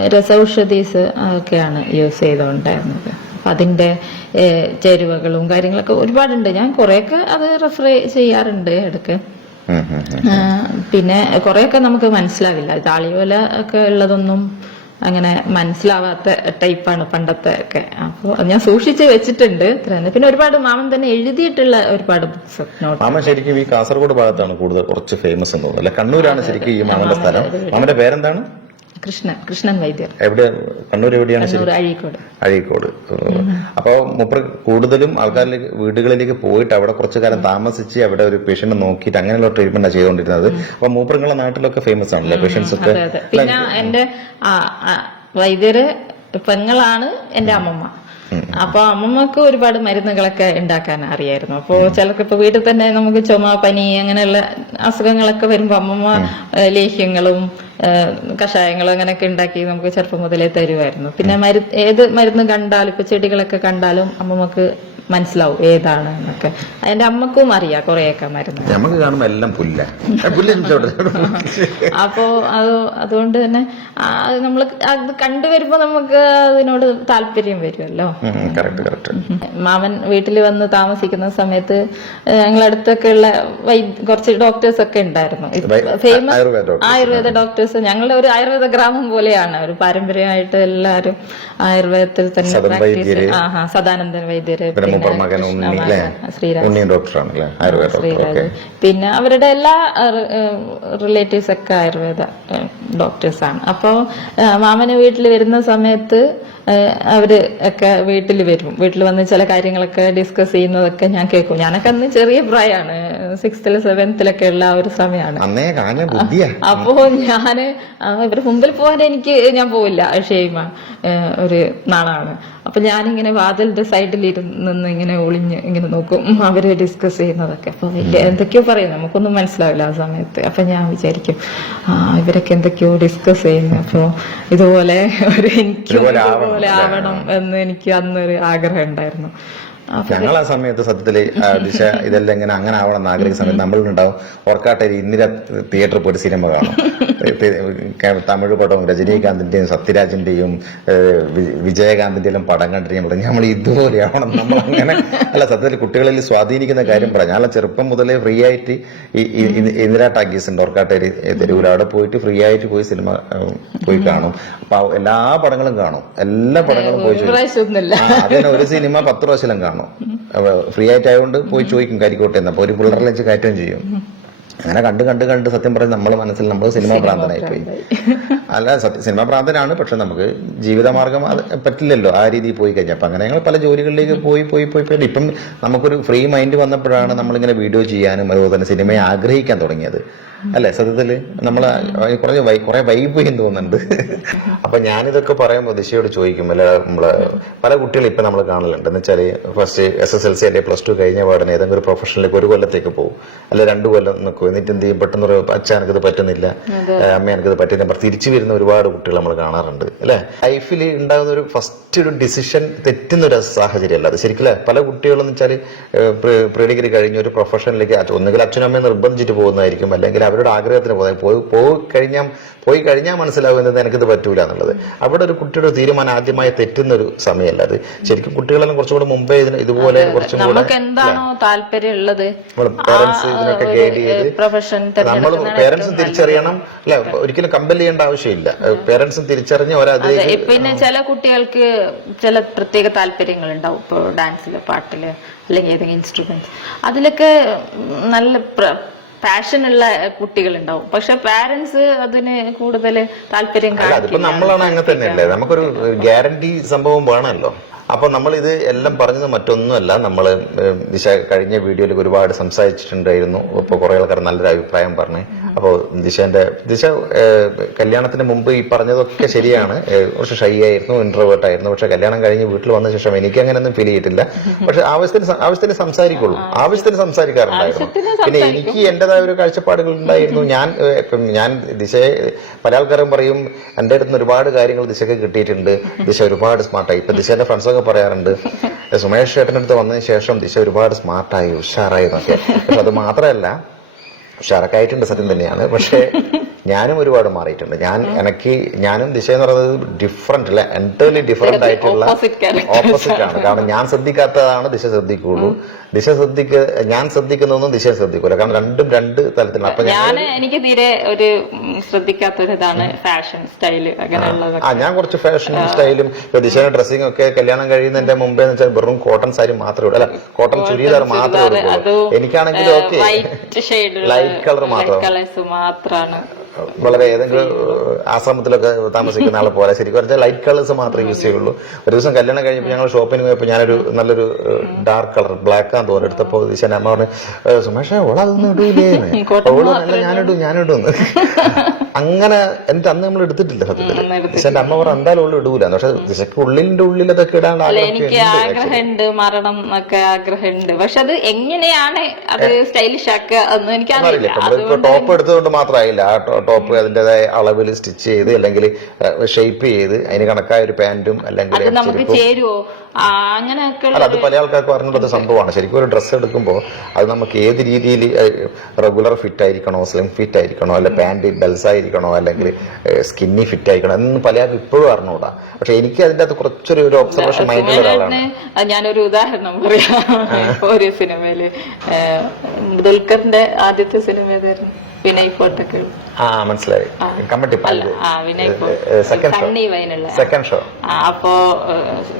രസൌഷധീസ് ഒക്കെയാണ് യൂസ് ചെയ്തുകൊണ്ടായിരുന്നത് അപ്പൊ അപ്പൊ അതിന്റെ ഏഹ്, ചേരുവകളും കാര്യങ്ങളൊക്കെ ഒരുപാടുണ്ട്. ഞാൻ കുറെയൊക്കെ അത് റെഫർ ചെയ്യാറുണ്ട് ഇടയ്ക്ക്. ആ, പിന്നെ കൊറേയൊക്കെ നമുക്ക് മനസ്സിലാവില്ല. താളിയോല ഒക്കെ ഉള്ളതൊന്നും അങ്ങനെ മനസ്സിലാവാത്ത ടൈപ്പാണ് പണ്ടത്തെ ഒക്കെ. അപ്പോൾ ഞാൻ സൂക്ഷിച്ച് വെച്ചിട്ടുണ്ട്. തന്നെ. പിന്നെ ഒരുപാട് മാമൻ തന്നെ എഴുതിയിട്ടുള്ള ഒരുപാട് ബുക്സ് മാമൻ ശരിക്കും ഈ കാസർഗോഡ് ഭാഗത്താണ് കൂടുതൽ കുറച്ച് ഫേമസ് എന്ന് തോന്നുന്നു അല്ലെ കണ്ണൂരാണ് ശരിക്കും ഈ മാമന്റെ സ്ഥലം. മാമന്റെ പേരെന്താണ്? കൃഷ്ണൻ കൃഷ്ണൻ വൈദ്യർ. എവിടെ? കണ്ണൂർ എവിടെയാണ് കണ്ണൂർ അഴീക്കോട്. അഴീക്കോട്. അപ്പോൾ മുപ്പർ കൂടുതലും ആൾക്കാരിലേക്ക് വീടുകളിലേക്ക് പോയിട്ട് അവിടെ കുറച്ചു കാലം താമസിച്ച് അവിടെ ഒരു പേഷ്യന്റ് നോക്കിയിട്ട് അങ്ങനെയുള്ള ട്രീറ്റ്മെന്റ് ചെയ്തുകൊണ്ടിരുന്നത്. അപ്പൊ മൂപ്പറങ്ങളെ നാട്ടിലൊക്കെ ഫേമസ് ആണല്ലേ പേഷ്യൻസ് ഒക്കെ? പിന്നെ എന്റെ വൈദ്യര് പെങ്ങളാണ് എന്റെ അമ്മമ്മ. അപ്പൊ അമ്മമ്മക്ക് ഒരുപാട് മരുന്നുകളൊക്കെ ഉണ്ടാക്കാൻ അറിയായിരുന്നു. അപ്പൊ ചിലർക്ക് ഇപ്പൊ വീട്ടിൽ തന്നെ നമുക്ക് ചുമ പനി അങ്ങനെയുള്ള അസുഖങ്ങളൊക്കെ വരുമ്പോ അമ്മമ്മ ലേഹ്യങ്ങളും കഷായങ്ങളും അങ്ങനെയൊക്കെ ഉണ്ടാക്കി നമുക്ക് ചെറുപ്പം മുതലേ തരുമായിരുന്നു. പിന്നെ മരു ഏത് മരുന്ന് കണ്ടാലും ഇപ്പൊ ചെടികളൊക്കെ കണ്ടാലും അമ്മമ്മക്ക് മനസ്സിലാവും ഏതാണ് എന്നൊക്കെ. എന്റെ അമ്മക്കും അറിയാം കൊറേയൊക്കെ മരുന്ന്. നമുക്ക് കാണുമ്പോ എല്ലാം പുല്ല. അപ്പോ അത് അതുകൊണ്ട് തന്നെ നമ്മൾ അത് കണ്ടുവരുമ്പോ നമുക്ക് അതിനോട് താല്പര്യം വരുമല്ലോ മാമൻ വീട്ടിൽ വന്ന് താമസിക്കുന്ന സമയത്ത് ഞങ്ങളടുത്തൊക്കെ ഉള്ള കുറച്ച് ഡോക്ടേഴ്സ് ഒക്കെ ഉണ്ടായിരുന്നു. ഫേമസ് ആയുർവേദ ഡോക്ടേഴ്സ് ഞങ്ങളുടെ ഒരു ആയുർവേദ ഗ്രാമം പോലെയാണ്. ഒരു പാരമ്പര്യമായിട്ട് എല്ലാരും ആയുർവേദത്തിൽ തന്നെ പ്രാക്ടീസ് സദാനന്ദൻ വൈദ്യര് മൂപ്പർ മകൻ ഉണ്ണി അല്ലേ ശ്രീരാജ് ഉണ്ണി ഡോക്ടറാണ് അല്ലേ ആയുർവേദ ഡോക്ടർ ഓക്കെ പിന്നെ അവരുടെ എല്ലാ റിലേറ്റീവ്സ് ഒക്കെ ആയുർവേദ ഡോക്ടേഴ്സ് ആണ്. അപ്പോൾ മാമന് വീട്ടിൽ വരുന്ന സമയത്ത് അവർ ഒക്കെ വീട്ടിൽ വരും. വീട്ടിൽ വന്ന് ചില കാര്യങ്ങളൊക്കെ ഡിസ്കസ് ചെയ്യുന്നതൊക്കെ ഞാൻ കേൾക്കും. ഞാനൊക്കെ അന്ന് ചെറിയ പ്രായമാണ് സിക്സ്ത്തിൽ സെവൻത്തിലൊക്കെ ഉള്ള ആ ഒരു സമയമാണ് അപ്പോ ഞാൻ ഇവരുടെ മുമ്പിൽ പോകാൻ എനിക്ക് ഞാൻ പോവില്ല. ഷെയ്മ ഒരു നാളാണ്. അപ്പൊ ഞാനിങ്ങനെ വാതിലിന്റെ സൈഡിൽ ഇരുന്ന് ഇങ്ങനെ ഒളിഞ്ഞ് ഇങ്ങനെ നോക്കും അവർ ഡിസ്കസ് ചെയ്യുന്നതൊക്കെ. അപ്പൊ വലിയ എന്തൊക്കെയോ പറയും. നമുക്കൊന്നും മനസ്സിലാവില്ല ആ സമയത്ത്. അപ്പൊ ഞാൻ വിചാരിക്കും ആ ഇവരൊക്കെ എന്തൊക്കെയോ ഡിസ്കസ് ചെയ്യുന്നു. അപ്പൊ ഇതുപോലെ ഒരു എനിക്കും ഇതുപോലെ ആവണം, എന്ന് എനിക്ക് അന്നൊരു ആഗ്രഹം ഉണ്ടായിരുന്നു. ഞങ്ങൾ ആ സമയത്ത് സത്യത്തിൽ ദിശ ഇതെല്ലാം ഇങ്ങനെ അങ്ങനെ ആവണം എന്ന് ആഗ്രഹിക്കുന്ന സമയത്ത് നമ്മളുണ്ടാവും ഓർക്കാട്ടേരി ഇന്ദിര തിയേറ്ററിൽ പോയിട്ട് സിനിമ കാണും. തമിഴ് പടവും രജനീകാന്തിന്റെയും സത്യരാജിന്റെയും വിജയകാന്തിന്റെയും പടം കണ്ടിട്ട് ഞാൻ നമ്മൾ ഇതുപോലെ ആവണം നമ്മൾ അങ്ങനെ അല്ല സത്യത്തിൽ കുട്ടികളിൽ സ്വാധീനിക്കുന്ന കാര്യം പറയാം. ഞാൻ ചെറുപ്പം മുതലേ ഫ്രീ ആയിട്ട് ഇന്ദിര ടാക്കീസ് ഉണ്ട് ഓർക്കാട്ടേരി തെരുവിൽ അവിടെ പോയിട്ട് ഫ്രീ ആയിട്ട് പോയി സിനിമ പോയി കാണും. അപ്പൊ എല്ലാ പടങ്ങളും കാണും. എല്ലാ പടങ്ങളും പോയി അതിന് ഒരു സിനിമ പത്ത് പ്രാവശ്യം കാണും. അപ്പൊ ഫ്രീ ആയിട്ട് ആയതുകൊണ്ട് പോയി ചോദിക്കും കരിക്കോട്ടെ എന്ന്. ഒരു പിള്ളേരെ വെച്ച് കയറ്റം ചെയ്യും. അങ്ങനെ കണ്ട് കണ്ട് കണ്ട് സത്യം പറഞ്ഞ് നമ്മൾ മനസ്സിൽ നമ്മൾ സിനിമ പ്രാന്തനായി പോയി അല്ല സത്യം സിനിമ പ്രാന്തനാണ് പക്ഷെ നമുക്ക് ജീവിതമാർഗം അത് പറ്റില്ലല്ലോ ആ രീതിയിൽ പോയി കഴിഞ്ഞാൽ. അപ്പൊ അങ്ങനെ ഞങ്ങൾ പല ജോലികളിലേക്ക് പോയി പോയി പോയി പോയി. ഇപ്പം നമുക്കൊരു ഫ്രീ മൈൻഡ് വന്നപ്പോഴാണ് നമ്മളിങ്ങനെ വീഡിയോ ചെയ്യാനും അതുപോലെ തന്നെ സിനിമയെ ആഗ്രഹിക്കാൻ തുടങ്ങിയത്. അല്ലെ? സത്യത്തിൽ നമ്മൾ കുറേ വൈ കുറെ വൈബ് എന്ന് തോന്നുന്നുണ്ട്. അപ്പൊ ഞാനിതൊക്കെ പറയുമ്പോൾ ദിശയോട് ചോദിക്കും. അല്ല നമ്മൾ പല കുട്ടികളും ഇപ്പൊ നമ്മൾ കാണലുണ്ട്. എന്ന് വെച്ചാൽ first S S L C അല്ലെ പ്ലസ് ടു കഴിഞ്ഞ പാടനെ ഏതെങ്കിലും ഒരു പ്രൊഫഷനിലേക്ക് ഒരു കൊല്ലത്തേക്ക് പോകും. അല്ലെ രണ്ടു കൊല്ലം നിൽക്കും എന്നിട്ട് എന്ത് ചെയ്യും? പെട്ടെന്ന് ഒരു അച്ഛൻ ഇത് പറ്റുന്നില്ല. അമ്മ എനിക്കത് പറ്റുന്നില്ല പറഞ്ഞ് തിരിച്ചു വരുന്ന ഒരുപാട് കുട്ടികൾ നമ്മൾ കാണാറുണ്ട്. അല്ലെ? ലൈഫിൽ ഉണ്ടാകുന്ന ഒരു ഫസ്റ്റ് ഒരു ഡിസിഷൻ തെറ്റുന്ന ഒരു സാഹചര്യമല്ല. അത് ശരിക്കും പല കുട്ടികളും എന്ന് വെച്ചാൽ പ്രീ ഡിഗ്രി കഴിഞ്ഞ ഒരു പ്രൊഫഷനിലേക്ക് ഒന്നുകിൽ അച്ഛനും അമ്മയും നിർബന്ധിച്ചിട്ട് പോകുന്നതായിരിക്കും. അല്ലെങ്കിൽ അവരുടെ ആഗ്രഹത്തിന് പോകുന്നത്. പോയി പോയി കഴിഞ്ഞാൽ പോയി കഴിഞ്ഞാൽ മനസ്സിലാവും എന്നത് എനിക്കിത് പറ്റൂല എന്നുള്ളത്. അവിടെ ഒരു കുട്ടിയുടെ തീരുമാനം ആദ്യമായി തെറ്റുന്ന ഒരു സമയമല്ല അത്. ശരിക്കും കുട്ടികളെല്ലാം കുറച്ചും കൂടെ മുമ്പേ ഇതിന് ഇതുപോലെ കുറച്ചും കൂടെ പേരൻസ് ഇതിനൊക്കെ ഗൈഡ് ചെയ്ത് നമ്മൾ പേരൻസും തിരിച്ചറിയണം. അല്ല ഒരിക്കലും കമ്പൽ ചെയ്യേണ്ട ആവശ്യമില്ല. പേരൻസും തിരിച്ചറിഞ്ഞ ഒരതിലേക്ക് പിന്നെ ചില കുട്ടികൾക്ക് ചില പ്രത്യേക താല്പര്യങ്ങൾ ഉണ്ടാവും ഇപ്പോൾ ഡാൻസിൽ പാട്ടിൽ അല്ലെങ്കിൽ ഏതെങ്കിലും ഇൻസ്ട്രുമെന്റ് അതിലൊക്കെ നല്ല പാഷൻ ഉള്ള കുട്ടികളുണ്ടാവും. പക്ഷെ പാരന്റ്സ് അതിന് കൂടുതൽ താല്പര്യം കാണും അതിപ്പോ നമ്മളാണ് അങ്ങനെ തന്നെയല്ലേ? നമുക്കൊരു ഗ്യാരണ്ടി സംഭവം വേണമല്ലോ. അപ്പൊ നമ്മൾ ഇത് എല്ലാം പറഞ്ഞത് മറ്റൊന്നുമല്ല. നമ്മൾ ദിശ കഴിഞ്ഞ വീഡിയോയിൽ ഒരുപാട് സംസാരിച്ചിട്ടുണ്ടായിരുന്നു. ഇപ്പൊ കുറെ ആൾക്കാർ നല്ലൊരു അഭിപ്രായം പറഞ്ഞു. അപ്പോൾ ദിശന്റെ ദിശ കല്യാണത്തിന് മുമ്പ് ഈ പറഞ്ഞതൊക്കെ ശരിയാണ്. കുറച്ച് ഷൈ ആയിരുന്നു ഇൻട്രോവേർട്ട് ആയിരുന്നു. പക്ഷെ കല്യാണം കഴിഞ്ഞ് വീട്ടിൽ വന്ന ശേഷം എനിക്ക് അങ്ങനെയൊന്നും ഫീൽ ചെയ്തിട്ടില്ല. പക്ഷെ ആവശ്യത്തിന് ആവശ്യത്തിന് സംസാരിക്കുള്ളൂ. ആവശ്യത്തിന് സംസാരിക്കാറുണ്ടായിരുന്നു. പിന്നെ എനിക്ക് എന്റേതായ ഒരു കാഴ്ചപ്പാടുകൾ ഉണ്ടായിരുന്നു. ഞാൻ ഞാൻ ദിശയെ പല ആൾക്കാരും പറയും എന്റെ അടുത്ത് നിന്ന് ഒരുപാട് കാര്യങ്ങൾ ദിശയ്ക്ക് കിട്ടിയിട്ടുണ്ട്. ദിശ ഒരുപാട് സ്മാർട്ടായി ഇപ്പൊ ദിശയുടെ ഫ്രണ്ട്സൊക്കെ പറയാറുണ്ട് "ഏ, സുമേഷ് ചേട്ടന്റെ അടുത്ത് വന്നതിന് ശേഷം ദിശ ഒരുപാട് സ്മാർട്ടായി ഉഷാറായി എന്നൊക്കെ. പക്ഷെ അത് മാത്രമല്ല ഉഷാറൊക്കെ ആയിട്ടുണ്ട് സത്യം തന്നെയാണ്. പക്ഷേ ഞാനും ഒരുപാട് മാറിയിട്ടുണ്ട്. ഞാൻ എനിക്ക് ഞാനും ദിശ എന്ന് പറയുന്നത് ഡിഫറെന്റ് അല്ല എന്റയർലി ഡിഫറെന്റ് ആയിട്ടുള്ള ഓപ്പോസിറ്റ് ആണ്. കാരണം ഞാൻ ശ്രദ്ധിക്കാത്തതാണ് ദിശ ശ്രദ്ധിക്കുള്ളൂ. ദിശ ശ്രദ്ധിക്ക ഞാൻ ശ്രദ്ധിക്കുന്നതൊന്നും ദിശ ശ്രദ്ധിക്കൂല. കാരണം രണ്ടും രണ്ട് തലത്തിലാണ് അപ്പൊ ഞാൻ എനിക്ക് തീരെ ഒരു ശ്രദ്ധിക്കാത്തൊരിതാണ് ശ്രദ്ധിക്കാത്തൊരു ഇതാണ് ഫാഷൻ സ്റ്റൈൽ അങ്ങനെയുള്ളത്. ആ ഞാൻ കുറച്ച് ഫാഷനും സ്റ്റൈലും ഇപ്പൊ ദിശയുടെ ഡ്രസ്സിംഗ് ഒക്കെ കല്യാണം കഴിയുന്നതിന്റെ മുമ്പേ എന്ന് വെച്ചാൽ വെറും കോട്ടൺ സാരി മാത്രമേ ഉള്ളൂ. അല്ല കോട്ടൺ ചുരിദാർ മാത്രമേ ഉള്ളൂ. എനിക്കാണെങ്കിൽ ഓക്കെ. ലൈറ്റ് കളർ മാത്രം. മാത്രാണ്. വളരെ ഏതെങ്കിലും ആശ്രമത്തിലൊക്കെ താമസിക്കുന്ന ആളെ പോലെ. ശരിക്കും പറഞ്ഞാൽ ലൈറ്റ് കളേഴ്സ് മാത്രമേ യൂസ് ചെയ്യുള്ളൂ. ഒരു ദിവസം കല്യാണം കഴിഞ്ഞപ്പോൾ ഞങ്ങൾ ഷോപ്പിന് പോയപ്പോൾ ഞാനൊരു നല്ലൊരു ഡാർക്ക് കളർ ബ്ലാക്ക് ആണെന്ന് തോന്നുന്നു. എടുത്തപ്പോൾ ദിശന അമ്മ പറഞ്ഞു "ഏഹ്, സുമേഷേ ഓളതൊന്നും ഇടൂലേ ഓൾ നല്ല ഞാനിടും ഞാനിടും അങ്ങനെ എന്റെ അന്ന് നമ്മൾ എടുത്തിട്ടില്ല സത്യത്തിൽ ദിശന്റെ അമ്മ പറഞ്ഞ എന്തായാലും ഉള്ളു ഇടൂല. പക്ഷെ ദിശക്ക് ഉള്ളിന്റെ ഉള്ളിൽ അതൊക്കെ ഇടാൻ എനിക്ക് ആഗ്രഹമുണ്ട് മരണം ഒക്കെ ആഗ്രഹമുണ്ട്. പക്ഷെ അത് എങ്ങനെയാണ് അത് സ്റ്റൈലിഷ് ആക്കുക അറിയില്ല. നമ്മളിപ്പോ ടോപ്പ് എടുത്തുകൊണ്ട് മാത്രമായില്ല ആ ടോപ്പ് അതിന്റേതായ അളവിൽ സ്റ്റിച്ച് ചെയ്ത് അല്ലെങ്കിൽ ഷേപ്പ് ചെയ്ത് അതിന് കണക്കായ ഒരു പാന്റും അല്ലെങ്കിൽ അത് നമുക്ക് ചേരുവോ? അങ്ങനെയൊക്കെ അത് പല ആൾക്കാർക്ക് പറഞ്ഞിട്ടുള്ള സംഭവമാണ്. ശരിക്കും ഒരു ഡ്രസ്സ് എടുക്കുമ്പോൾ അത് നമുക്ക് ഏത് രീതിയിൽ റെഗുലർ ഫിറ്റ് ആയിരിക്കണോ സ്ലിം ഫിറ്റ് ആയിരിക്കണോ അല്ലെ പാന്റ് ബെൽസ് ആയിരിക്കണോ അല്ലെങ്കിൽ സ്കിന്നി ഫിറ്റ് ആയിരിക്കണോ എന്ന് പല ഇപ്പോഴും അറിഞ്ഞൂടാ പക്ഷെ എനിക്ക് അതിന്റെ അത് കുറച്ചൊരു ഒരു ഒബ്സർവേഷൻ ഒരാളാണ്. സുമേഷന് ഞാനൊരു ഉദാഹരണം പറയാം. ഒരു സിനിമയിൽ. ദുൽഖറിന്റെ ആദ്യത്തെ സിനിമ ഏതായിരുന്നു? വിനയ് ഫോട്ടൊക്കെ ആ. മനസ്സിലായി സെക്കൻഡ് ഷോ അപ്പോ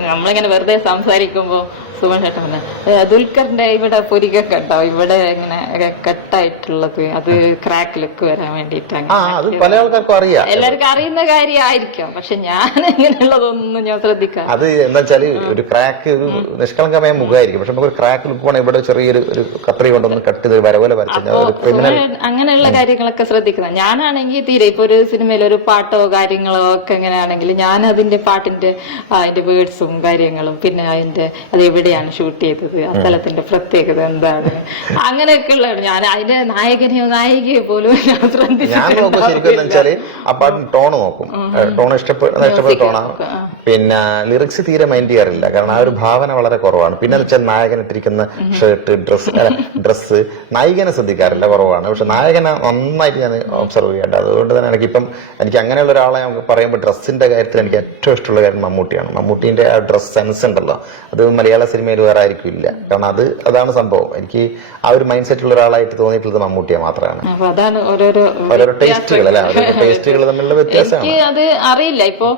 നമ്മളിങ്ങനെ വെറുതെ സംസാരിക്കുമ്പോ സുമൻ ചേട്ടൻ പറഞ്ഞു "ഏഹ്, ദുൽഖറിന്റെ ഇവിടെ പൊരിക കണ്ടോ? ഇവിടെ ഇങ്ങനെ കട്ടായിട്ടുള്ളത്. അത് ക്രാക്ക് ലുക്ക് വരാൻ വേണ്ടിട്ടാണ് ആ അത് പല ആൾക്കാർക്കും അറിയാം. എല്ലാവർക്കും അറിയുന്ന കാര്യമായിരിക്കും. പക്ഷെ ഞാൻ ഇങ്ങനെയുള്ളതൊന്നും ഞാൻ ശ്രദ്ധിക്കാം അത് എന്താ വെച്ചാൽ ഒരു ക്രാക്ക് ഒരു നിഷ്കളങ്കമായ മുഖമായിരിക്കും. പക്ഷെ നമുക്ക് ഒരു ക്രാക്ക് ലുക്ക് വേണം ഇവിടെ ചെറിയൊരു ഒരു കത്രി കൊണ്ടൊന്ന് കട്ട് ചെയ്ത് വരവല വരച്ച് അങ്ങനെയുള്ള കാര്യങ്ങളൊക്കെ ശ്രദ്ധിക്കുന്നത് ഞാനാണെങ്കിൽ തീരെ ഇപ്പൊ ഒരു സിനിമയിൽ ഒരു പാട്ടോ കാര്യങ്ങളോ ഒക്കെ എങ്ങനെയാണെങ്കിൽ ഞാൻ അതിന്റെ പാട്ടിന്റെ അതിന്റെ വേർഡ്സും കാര്യങ്ങളും പിന്നെ അതിന്റെ അത് എവിടെയാണ് ഷൂട്ട് ചെയ്തത്. ആ സ്ഥലത്തിന്റെ പ്രത്യേകത എന്താണ്? അങ്ങനെയൊക്കെ ഉള്ള ഞാൻ അതിന്റെ നായകനെയോ നായികയോ പോലും ഞാൻ വെച്ചാൽ ആ പാട്ടിന് ടോൺ നോക്കും ടോൺ ഇഷ്ടപ്പെട്ട ടോണാണ് പിന്നെ ലിറിക്സ് തീരെ മൈൻഡ് ചെയ്യാറില്ല. കാരണം ആ ഒരു ഭാവന വളരെ കുറവാണ്. പിന്നെ എന്ന് വെച്ചാൽ നായകൻ ഇട്ടിരിക്കുന്ന ഷർട്ട് ഡ്രസ് ഡ്രസ്സ് നായികനെ ശ്രദ്ധിക്കാറില്ല കുറവാണ്. പക്ഷെ നായകനെ നന്നായിട്ട് ഞാൻ ഒബ്സർവ് ചെയ്യേണ്ടത് അതുകൊണ്ട് തന്നെ എനിക്കിപ്പം എനിക്ക് അങ്ങനെയുള്ള ഒരാളെ നമുക്ക് പറയുമ്പോൾ ഡ്രസ്സിന്റെ കാര്യത്തിൽ എനിക്ക് ഏറ്റവും ഇഷ്ടമുള്ള കാര്യം മമ്മൂട്ടിയാണ്. മമ്മൂട്ടിന്റെ ആ ഡ്രസ് സെൻസ് ഉണ്ടല്ലോ. അത് മലയാള സിനിമയിൽ വേറെ ആയിരിക്കും ഇല്ല കാരണം അത് അതാണ് സംഭവം. എനിക്ക് ആ ഒരു മൈൻഡ് സെറ്റ് ഉള്ള ഒരാളായിട്ട് തോന്നിയിട്ടുള്ളത് മമ്മൂട്ടിയെ മാത്രമാണ്. അതാണ് ഓരോരോ ഓരോരോ ടേസ്റ്റുകൾ അല്ലെ? ഓരോരോ ടേസ്റ്റുകൾ തമ്മിലുള്ള വ്യത്യാസമാണ്. അത് അറിയില്ല. ഇപ്പോ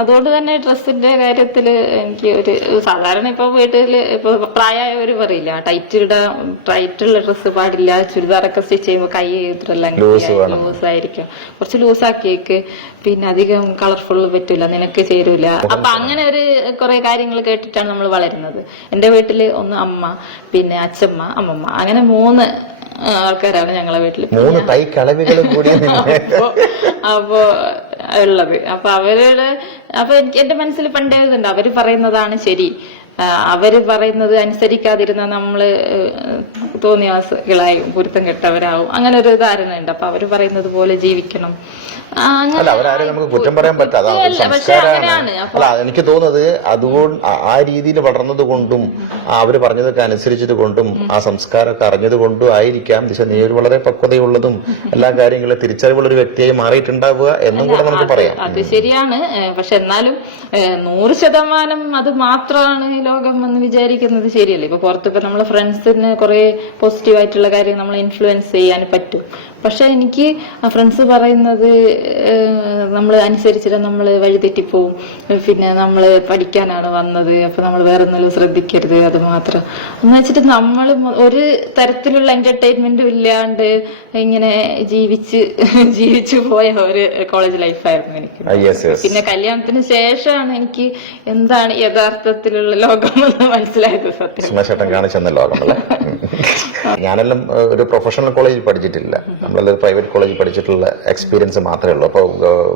അതുകൊണ്ട് തന്നെ ഡ്രസ്സിന്റെ കാര്യത്തിൽ എനിക്ക് ഒരു സാധാരണ ഇപ്പൊ വീട്ടിൽ ഇപ്പൊ പ്രായമായവർ പറയില്ല ടൈറ്റ് ഇടാൻ ടൈറ്റുള്ള ഡ്രസ്സ് പാടില്ല. ചുരിദാറൊക്കെ സ്റ്റിച്ച് ചെയ്യുമ്പോൾ കൈ ഇത്രയെല്ലാം ലൂസ് ആയിരിക്കും കുറച്ച് ലൂസാക്കിയേക്ക്. പിന്നെ അധികം കളർഫുൾ പറ്റൂല. നിനക്ക് ചേരൂല. അപ്പൊ അങ്ങനെ ഒരു കുറെ കാര്യങ്ങൾ കേട്ടിട്ടാണ് നമ്മൾ വളരുന്നത് എന്റെ വീട്ടിൽ ഒന്ന് അമ്മ പിന്നെ അച്ഛമ്മ അമ്മമ്മ. അങ്ങനെ മൂന്ന് ആൾക്കാരാണ് ഞങ്ങളെ വീട്ടിൽ മൂന്ന് തൈ കളവികൾ കൂടി അപ്പോ ഉള്ളത്. അപ്പൊ അവരോട് അപ്പൊ എനിക്ക് എന്റെ മനസ്സിൽ പണ്ടേ ഇതുണ്ട്. അവർ പറയുന്നതാണ് ശരി. അവർ പറയുന്നത് അനുസരിക്കാതിരുന്ന നമ്മൾ തോന്നിയവാസികളായി പൊരുത്തം കെട്ടവരാവും. അങ്ങനെ ഒരു ധാരണ ഉണ്ട് അപ്പൊ അവർ പറയുന്നത് പോലെ ജീവിക്കണം. അല്ല അവരാരും നമുക്ക് കുറ്റം പറയാൻ അല്ല, സംസ്കാരമാണ്. എനിക്ക് തോന്നുന്നത് അതുകൊണ്ട് ആ- രീതിയിൽ വളർന്നത് കൊണ്ടും അവർ അവർ പറഞ്ഞതൊക്കെ അനുസരിച്ചത് കൊണ്ടും ആ സംസ്കാരമൊക്കെ അറിഞ്ഞത് കൊണ്ടും ആയിരിക്കാം. ദിശ നീ ഒരു വളരെ പക്വതയുള്ളതും എല്ലാ കാര്യങ്ങളും തിരിച്ചറിവുള്ള ഒരു വ്യക്തിയായി മാറിയിട്ടുണ്ടാവുക എന്നും കൂടെ നമുക്ക് പറയാം. അത് ശരിയാണ്. പക്ഷെ എന്നാലും നൂറ് ശതമാനം അത് മാത്രമാണ് ഈ ലോകം എന്ന് വിചാരിക്കുന്നത് ശരിയല്ല? ഇപ്പൊ പുറത്ത് ഇപ്പൊ നമ്മളെ ഫ്രണ്ട്സിന് കുറെ പോസിറ്റീവ് ആയിട്ടുള്ള കാര്യം നമ്മളെ ഇൻഫ്ലുവൻസ് ചെയ്യാൻ പറ്റും. പക്ഷെ എനിക്ക് ആ ഫ്രണ്ട്സ് പറയുന്നത് നമ്മൾ അനുസരിച്ചിട്ട് നമ്മൾ വഴിതെറ്റിപ്പോവും. പിന്നെ നമ്മൾ പഠിക്കാനാണ് വന്നത്. അപ്പൊ നമ്മൾ വേറെ ഒന്നും ശ്രദ്ധിക്കരുത് അത് മാത്രം. എന്ന് വെച്ചിട്ട് നമ്മൾ ഒരു തരത്തിലുള്ള എന്റർടൈൻമെന്റും ഇല്ലാണ്ട് ഇങ്ങനെ ജീവിച്ച് ജീവിച്ചു പോയ ഒരു കോളേജ് ലൈഫായിരുന്നു എനിക്ക്. യെസ് പിന്നെ കല്യാണത്തിന് ശേഷമാണ് എനിക്ക് എന്താണ് യഥാർത്ഥത്തിലുള്ള ലോകം എന്ന് മനസ്സിലായത് സത്യം. കാണിച്ചെന്ന ലോകമല്ല? ഞാനെല്ലാം ഒരു പ്രൊഫഷണൽ കോളേജിൽ പഠിച്ചിട്ടില്ല. നമ്മളെല്ലാം പ്രൈവറ്റ് കോളേജിൽ പഠിച്ചിട്ടുള്ള എക്സ്പീരിയൻസ് മാത്രമേ ഉള്ളൂ. അപ്പോൾ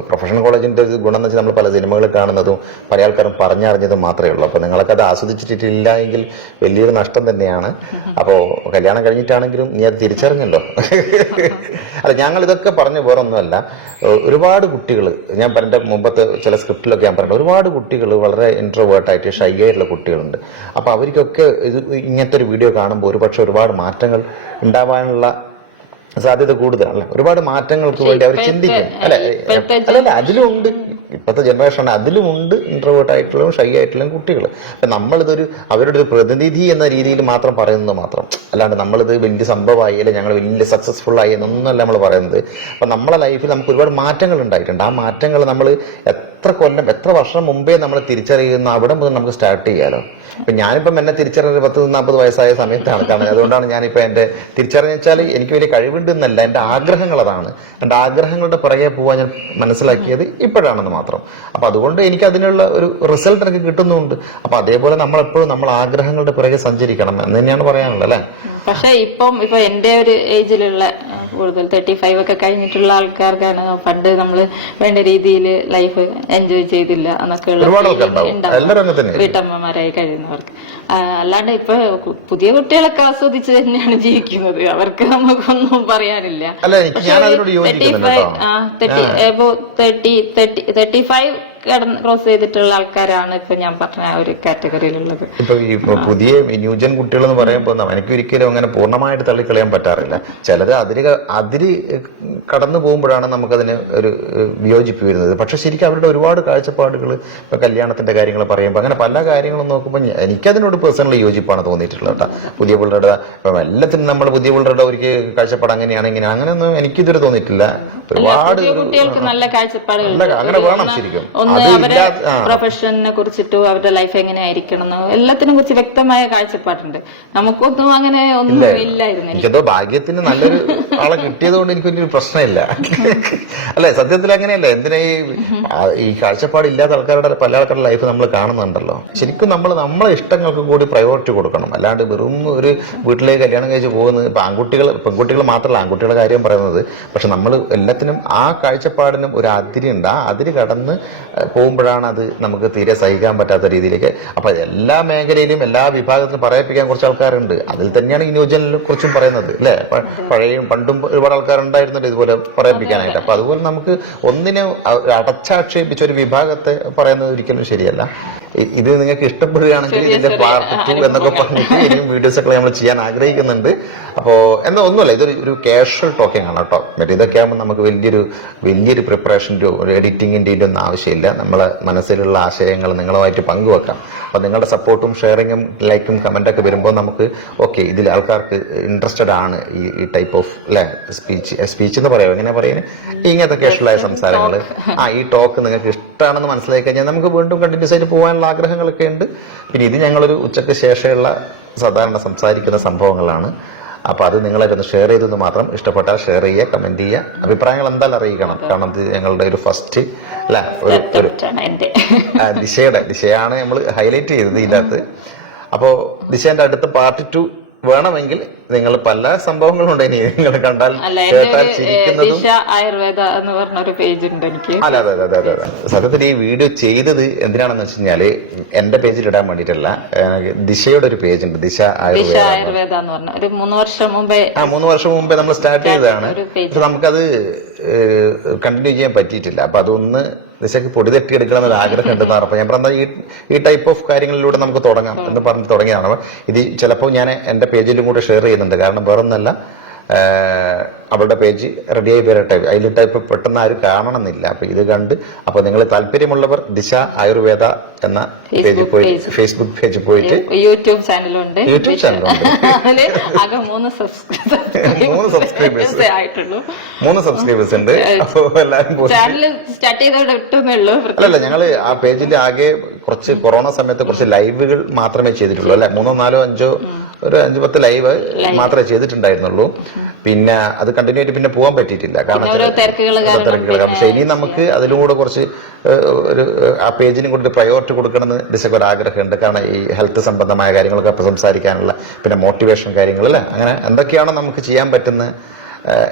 പ്രൊഫഷണൽ കോളേജിന്റെ ഒരു ഗുണം എന്ന് വെച്ചാൽ നമ്മൾ പല സിനിമകൾ കാണുന്നതും പല ആൾക്കാരും പറഞ്ഞറിഞ്ഞതും മാത്രമേ ഉള്ളൂ. അപ്പോൾ നിങ്ങളൊക്കെ അത് ആസ്വദിച്ചിട്ടില്ല എങ്കിൽ വലിയൊരു നഷ്ടം തന്നെയാണ്. അപ്പോൾ കല്യാണം കഴിഞ്ഞിട്ടാണെങ്കിലും നീ അത് തിരിച്ചറിഞ്ഞല്ലോ. അല്ല ഞങ്ങൾ ഇതൊക്കെ പറഞ്ഞ വേറൊന്നുമല്ല. ഒരുപാട് കുട്ടികൾ ഞാൻ പറഞ്ഞ മുമ്പത്തെ ചില സ്ക്രിപ്റ്റിലൊക്കെ ഞാൻ പറഞ്ഞിട്ടുണ്ട്. ഒരുപാട് കുട്ടികൾ വളരെ ഇൻട്രോവേർട്ടായിട്ട് ഷൈ ആയിട്ടുള്ള കുട്ടികളുണ്ട്. അപ്പോൾ അവർക്കൊക്കെ ഇത് ഇങ്ങനത്തെ ഒരു വീഡിയോ കാണുമ്പോൾ ഒരുപക്ഷെ ഒരുപാട് മാറ്റങ്ങൾ ഉണ്ടാവാനുള്ള സാധ്യത കൂടുതലാണ് ഒരുപാട് മാറ്റങ്ങൾക്ക് വേണ്ടി അവർ ചിന്തിക്കും അല്ല? അല്ലല്ല അതിലുമുണ്ട് ഇപ്പോഴത്തെ ജനറേഷൻ അതിലുമുണ്ട് ഇൻട്രോവേർട്ട് ആയിട്ടുള്ളതും ഷൈ ആയിട്ടുള്ള കുട്ടികൾ. അപ്പം നമ്മളിതൊരു അവരുടെ ഒരു പ്രതിനിധി എന്ന രീതിയിൽ മാത്രം പറയുന്നത് മാത്രം. അല്ലാണ്ട് നമ്മളിത് വലിയ സംഭവമായി അല്ലെങ്കിൽ ഞങ്ങൾ വലിയ സക്സസ്ഫുൾ ആയി എന്നൊന്നല്ല നമ്മൾ പറയുന്നത്. അപ്പം നമ്മളെ ലൈഫിൽ നമുക്ക് ഒരുപാട് മാറ്റങ്ങൾ ഉണ്ടായിട്ടുണ്ട്. ആ മാറ്റങ്ങൾ നമ്മൾ എത്ര കൊല്ലം എത്ര വർഷം മുമ്പേ നമ്മൾ തിരിച്ചറിയുന്ന അവിടെ മുതൽ നമുക്ക് സ്റ്റാർട്ട് ചെയ്യാലോ? ഇപ്പം ഞാനിപ്പം എന്നെ തിരിച്ചറിഞ്ഞ പത്ത് നാൽപ്പത് വയസ്സായ സമയത്താണ്. കാരണം അതുകൊണ്ടാണ് ഞാനിപ്പോൾ എന്റെ തിരിച്ചറിഞ്ഞ വെച്ചാൽ എനിക്ക് വലിയ കഴിവുണ്ട് എന്നല്ല എന്റെ ആഗ്രഹങ്ങൾ അതാണ്. എന്റെ ആഗ്രഹങ്ങളുടെ പുറകെ പോകാൻ ഞാൻ മനസ്സിലാക്കിയത് ഇപ്പോഴാണെന്ന് മാത്രം. അപ്പം അതുകൊണ്ട് എനിക്ക് അതിനുള്ള ഒരു റിസൾട്ട് എനിക്ക് കിട്ടുന്നുണ്ട്. അപ്പം അതേപോലെ നമ്മൾ എപ്പോഴും നമ്മൾ ആഗ്രഹങ്ങളുടെ പുറകെ സഞ്ചരിക്കണം എന്ന് തന്നെയാണ് പറയാനുള്ളത് അല്ലേ? പക്ഷെ ഇപ്പം ഇപ്പൊ എന്റെ ഒരു ഏജിലുള്ള കൂടുതൽ തേർട്ടി ഫൈവ് ഒക്കെ കഴിഞ്ഞിട്ടുള്ള ആൾക്കാർക്കാണ് പണ്ട് നമ്മൾ വേണ്ട രീതിയിൽ ലൈഫ് എൻജോയ് ചെയ്തില്ല എന്നൊക്കെ ഉള്ള. വീട്ടമ്മമാരായി കഴിയുന്നവർക്ക് ആ, അല്ലാണ്ട് ഇപ്പൊ പുതിയ കുട്ടികളൊക്കെ ആസ്വദിച്ച് തന്നെയാണ് ജീവിക്കുന്നത്. അവർക്ക് നമുക്കൊന്നും പറയാനില്ല. കേട്ടോ. Thirty five thirty thirty thirty five കടന്ന് ക്രോസ് ചെയ്തിട്ടുള്ള ആൾക്കാരാണ് ഇപ്പൊ ഞാൻ പറഞ്ഞ ആ ഒരു കാറ്റഗറിയിലുള്ളത് ഇപ്പൊ ഈ പുതിയ ന്യൂജൻ കുട്ടികൾ എന്ന് പറയുമ്പോൾ എനിക്ക് ഒരിക്കലും അങ്ങനെ പൂർണമായിട്ട് തള്ളിക്കളയാൻ പറ്റാറില്ല. ചിലത് അതിര് അതിര് കടന്നു പോകുമ്പോഴാണ് നമുക്കതിന് ഒരു വിയോജിപ്പ് വരുന്നത് പക്ഷെ ശരിക്കും അവരുടെ ഒരുപാട് കാഴ്ചപ്പാടുകൾ ഇപ്പൊ കല്യാണത്തിന്റെ കാര്യങ്ങൾ പറയുമ്പോൾ അങ്ങനെ പല കാര്യങ്ങളും നോക്കുമ്പോൾ എനിക്കതിനോട് പേഴ്സണലി യോജിപ്പാണ് തോന്നിയിട്ടുള്ളത് കേട്ടോ. പുതിയ പിള്ളേരുടെ ഇപ്പൊ എല്ലാത്തിനും നമ്മൾ പുതിയ പിള്ളേരുടെ ഒരു കാഴ്ചപ്പാട് അങ്ങനെയാണ് ഇങ്ങനെ അങ്ങനെയൊന്നും എനിക്കിതുവരെ തോന്നിയിട്ടില്ല. ഒരുപാട് കുട്ടികൾക്ക് നല്ല കാഴ്ചപ്പാടുകൾ അങ്ങനെ വേണം ശരിക്കും. അവരെ പ്രൊഫഷനെ കുറിച്ചിട്ടും അവരുടെ ലൈഫ് എങ്ങനെ ആയിരിക്കണം എല്ലാത്തിനെ കുറിച്ച് വ്യക്തമായ കാഴ്ചപ്പാടുണ്ട്. നമുക്കൊന്നും അങ്ങനെ ഒന്നും ഇല്ലായിരുന്നു എനിക്ക്. എനിക്കെന്തോ ഭാഗ്യത്തിന് നല്ലൊരു ആളെ കിട്ടിയത് കൊണ്ട് എനിക്ക് വലിയൊരു പ്രശ്നമില്ല. അല്ലെ സത്യത്തിൽ അങ്ങനെയല്ല? എന്തിനാ ഈ ഈ കാഴ്ചപ്പാട് ഇല്ലാത്ത ആൾക്കാരുടെ പല ആൾക്കാരുടെ ലൈഫ് നമ്മൾ കാണുന്നുണ്ടല്ലോ. ശരിക്കും നമ്മൾ നമ്മളെ ഇഷ്ടങ്ങൾക്ക് കൂടി പ്രയോറിറ്റി കൊടുക്കണം. അല്ലാണ്ട് വെറും ഒരു വീട്ടിലേക്ക് കല്യാണം കഴിച്ച് പോകുന്നത് ഇപ്പൊ ആൺകുട്ടികൾ പെൺകുട്ടികൾ മാത്രമല്ല ആൺകുട്ടികളുടെ കാര്യം പറയുന്നത്. പക്ഷെ നമ്മൾ എല്ലാത്തിനും ആ കാഴ്ചപ്പാടിനും ഒരു അതിരുണ്ട്. ആ അതിര് കടന്ന് പോകുമ്പോഴാണ് അത് നമുക്ക് തീരെ സഹിക്കാൻ പറ്റാത്ത രീതിയിലേക്ക്. അപ്പൊ എല്ലാ മേഖലയിലും എല്ലാ വിഭാഗത്തിലും പറയിപ്പിക്കാൻ കുറച്ച് ആൾക്കാരുണ്ട്. അതിൽ തന്നെയാണ് ഈ ന്യൂജനിനെ കുറിച്ചും പറയുന്നത് അല്ലെ? പഴയ പണ്ടും ഒരുപാട് ആൾക്കാരുണ്ടായിരുന്നുണ്ട് ഇതുപോലെ പറയിപ്പിക്കാനായിട്ട്. അപ്പൊ അതുപോലെ നമുക്ക് ഒന്നിനെ അടച്ചാക്ഷേപിച്ച ഒരു വിഭാഗത്തെ പറയുന്നത് ഒരിക്കലും ശരിയല്ല. ഇത് നിങ്ങൾക്ക് ഇഷ്ടപ്പെടുകയാണെങ്കിൽ ഇതിന്റെ പാർട്ട് ടു എന്നൊക്കെ പറഞ്ഞിട്ട് ഇനിയും വീഡിയോസ് ഒക്കെ നമ്മൾ ചെയ്യാൻ ആഗ്രഹിക്കുന്നുണ്ട്. അപ്പോ എന്നാ ഒന്നുമല്ല ഇതൊരു ഒരു കാഷ്വൽ ടോക്കിംഗ് ആണ് കേട്ടോ. മറ്റേ ഇതൊക്കെ ആകുമ്പോൾ നമുക്ക് വലിയൊരു വലിയൊരു പ്രിപ്പറേഷന്റെ ഒരു എഡിറ്റിങ്ങിന്റെ ഒന്നും ആവശ്യമില്ല. നമ്മളെ മനസ്സിലുള്ള ആശയങ്ങൾ നിങ്ങളുമായിട്ട് പങ്കുവെക്കാം. അപ്പോൾ നിങ്ങളുടെ സപ്പോർട്ടും ഷെയറിങ്ങും ലൈക്കും കമന്റ് ഒക്കെ വരുമ്പോൾ നമുക്ക് ഓക്കെ ഇതിൽ ആൾക്കാർക്ക് ഇൻട്രസ്റ്റഡ് ആണ് ഈ ഈ ടൈപ്പ് ഓഫ് അല്ലെ സ്പീച്ച് സ്പീച്ച് എന്ന് പറയാം എങ്ങനെ പറയുന്നത് ഇങ്ങനത്തെ കാഷ്വലായ സംസാരങ്ങൾ ആ ഈ ടോക്ക് നിങ്ങൾക്ക് ഇഷ്ടമാണെന്ന് മനസ്സിലാക്കി കഴിഞ്ഞാൽ നമുക്ക് വീണ്ടും കണ്ടിന്യൂസ് ആയിട്ട് പോകാനുള്ള ആഗ്രഹങ്ങളൊക്കെ ഉണ്ട്. പിന്നെ ഇത് ഞങ്ങളൊരു ഉച്ചയ്ക്ക് ശേഷമുള്ള സാധാരണ സംസാരിക്കുന്ന സംഭവങ്ങളാണ്. അപ്പോൾ അത് നിങ്ങളായിട്ടൊന്ന് ഷെയർ ചെയ്തെന്ന് മാത്രം ഇഷ്ടപ്പെട്ടാൽ ഷെയർ ചെയ്യുക കമന്റ് ചെയ്യുക. അഭിപ്രായങ്ങൾ എന്തായാലും അറിയിക്കണം. കാരണം ഇത് ഞങ്ങളുടെ ഒരു ഫസ്റ്റ് അല്ല ഒരു ദിശയുടെ ദിശയാണ് നമ്മൾ ഹൈലൈറ്റ് ചെയ്തത് ഇതിനകത്ത് അപ്പോൾ ദിശേന്റെ അടുത്ത പാർട്ട് ടു വേണമെങ്കിൽ നിങ്ങൾ പല സംഭവങ്ങളും ഉണ്ട് ഇനി നിങ്ങൾ കണ്ടാൽ കേട്ടാൽ ചിരിക്കുന്നതും ആയുർവേദ എന്ന് പറഞ്ഞ ഒരു പേജ് ഉണ്ട് എനിക്ക്. അല്ല അതെ അതെ അതെ അതെ. സത്യത്തിൽ ഈ വീഡിയോ ചെയ്തത് എന്തിനാണെന്ന് വെച്ച് കഴിഞ്ഞാൽ എന്റെ പേജിൽ ഇടാൻ വേണ്ടിട്ടല്ല ദിശയുടെ ഒരു പേജ് ഉണ്ട് ദിശ ആയുർവേദ എന്ന് പറഞ്ഞ. ഒരു മൂന്ന് വർഷം മുമ്പേ ആ മൂന്ന് വർഷം മുമ്പേ നമ്മൾ സ്റ്റാർട്ട് ചെയ്തതാണ്. പക്ഷെ നമുക്കത് കണ്ടിന്യൂ ചെയ്യാൻ പറ്റിയിട്ടില്ല. അപ്പൊ അതൊന്ന് ദിശക്ക് പൊടി തട്ടിയെടുക്കണം എന്നൊരു ആഗ്രഹം ഉണ്ടെന്ന് പറഞ്ഞപ്പോൾ ഞാൻ പറഞ്ഞ ഈ ഈ ടൈപ്പ് ഓഫ് കാര്യങ്ങളിലൂടെ നമുക്ക് തുടങ്ങാം എന്ന് പറഞ്ഞ് തുടങ്ങിയതാണ്. ഇത് ചിലപ്പോൾ ഞാൻ എന്റെ പേജിലും കൂടെ ഷെയർ ചെയ്യുന്നുണ്ട്. കാരണം വേറൊന്നല്ല അവളുടെ പേജ് റെഡിയായി വരട്ടെ. അതിൽ ടൈപ്പ് പെട്ടെന്ന് ആരും കാണണമെന്നില്ല. അപ്പൊ ഇത് കണ്ട് അപ്പൊ നിങ്ങൾ താല്പര്യമുള്ളവർ ദിശ ആയുർവേദ എന്ന പേജിൽ പോയി ഫേസ്ബുക്ക് പേജിൽ പോയിട്ട് യൂട്യൂബ് ചാനലുണ്ട്. യൂട്യൂബ് ചാനലുണ്ട്. മൂന്ന്. സബ്സ്ക്രൈബേഴ്സ് ആയിട്ടുള്ളൂ. മൂന്ന് സബ്സ്ക്രൈബേഴ്സ് ഉണ്ട്. അപ്പൊ എല്ലാവരും സ്റ്റാർട്ട് ചെയ്തോടെ അല്ലല്ല ഞങ്ങൾ ആ പേജിൽ ആകെ കുറച്ച് കൊറോണ സമയത്ത് കുറച്ച് ലൈവുകൾ മാത്രമേ ചെയ്തിട്ടുള്ളൂ. അല്ലെ? മൂന്നോ നാലോ അഞ്ചോ ഒരു അഞ്ചു പത്ത് ലൈവ്. മാത്രമേ ചെയ്തിട്ടുണ്ടായിരുന്നുള്ളൂ. പിന്നെ അത് കണ്ടിന്യൂ ആയിട്ട് പിന്നെ പോകാൻ പറ്റിയിട്ടില്ല. കാരണം തിരക്കുകൾ. പക്ഷെ ഇനി നമുക്ക് അതിലൂടെ കുറച്ച് ഒരു ആ പേജിന് കൂടി പ്രയോറിറ്റി കൊടുക്കണമെന്ന് ഡിസൈക്ക് ഒരു ആഗ്രഹമുണ്ട്. കാരണം ഈ ഹെൽത്ത് സംബന്ധമായ കാര്യങ്ങളൊക്കെ സംസാരിക്കാനുള്ള പിന്നെ മോട്ടിവേഷൻ കാര്യങ്ങൾ അല്ലെ അങ്ങനെ എന്തൊക്കെയാണോ നമുക്ക് ചെയ്യാൻ പറ്റുന്ന ഏഹ്,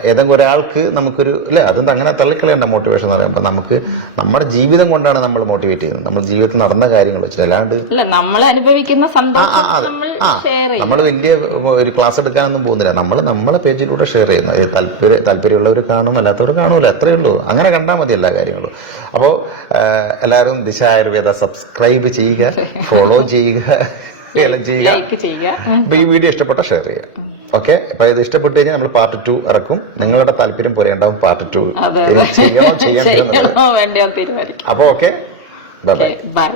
ഏതെങ്കിലും ഒരാൾക്ക് നമുക്കൊരു അല്ലെ? അതെന്താ അങ്ങനെ തള്ളിക്കളയേണ്ട മോട്ടിവേഷൻ എന്ന് പറയുമ്പോൾ നമുക്ക് നമ്മുടെ ജീവിതം കൊണ്ടാണ് നമ്മൾ മോട്ടിവേറ്റ് ചെയ്യുന്നത്. നമ്മൾ ജീവിതത്തിൽ നടന്ന കാര്യങ്ങൾ വെച്ചിട്ട് അല്ലാണ്ട് അല്ല നമ്മൾ അനുഭവിക്കുന്ന. നമ്മൾ വലിയ ഒരു ക്ലാസ് എടുക്കാനൊന്നും പോകുന്നില്ല. നമ്മൾ നമ്മളെ പേജിലൂടെ ഷെയർ ചെയ്യുന്നു. താല്പര്യ താല്പര്യമുള്ളവർ കാണും അല്ലാത്തവർ കാണൂല. അത്രേ ഉള്ളൂ. അങ്ങനെ കണ്ടാൽ മതി എല്ലാ കാര്യങ്ങളും. അപ്പോൾ എല്ലാവരും ദിശ ആയുർവേദ സബ്സ്ക്രൈബ് ചെയ്യുക ഫോളോ ചെയ്യുക ചെയ്യുക. ഈ വീഡിയോ ഇഷ്ടപ്പെട്ട ഷെയർ ചെയ്യുക. ഓക്കെ അപ്പൊ ഇത് ഇഷ്ടപ്പെട്ട് കഴിഞ്ഞാൽ നമ്മൾ പാർട്ട് ടു ഇറക്കും. നിങ്ങളുടെ താല്പര്യം പോലെ ഉണ്ടാവും പാർട്ട് ടു ചെയ്യണോ ചെയ്യാൻ ചെയ്യണോ അപ്പൊ ഓക്കെ ബൈ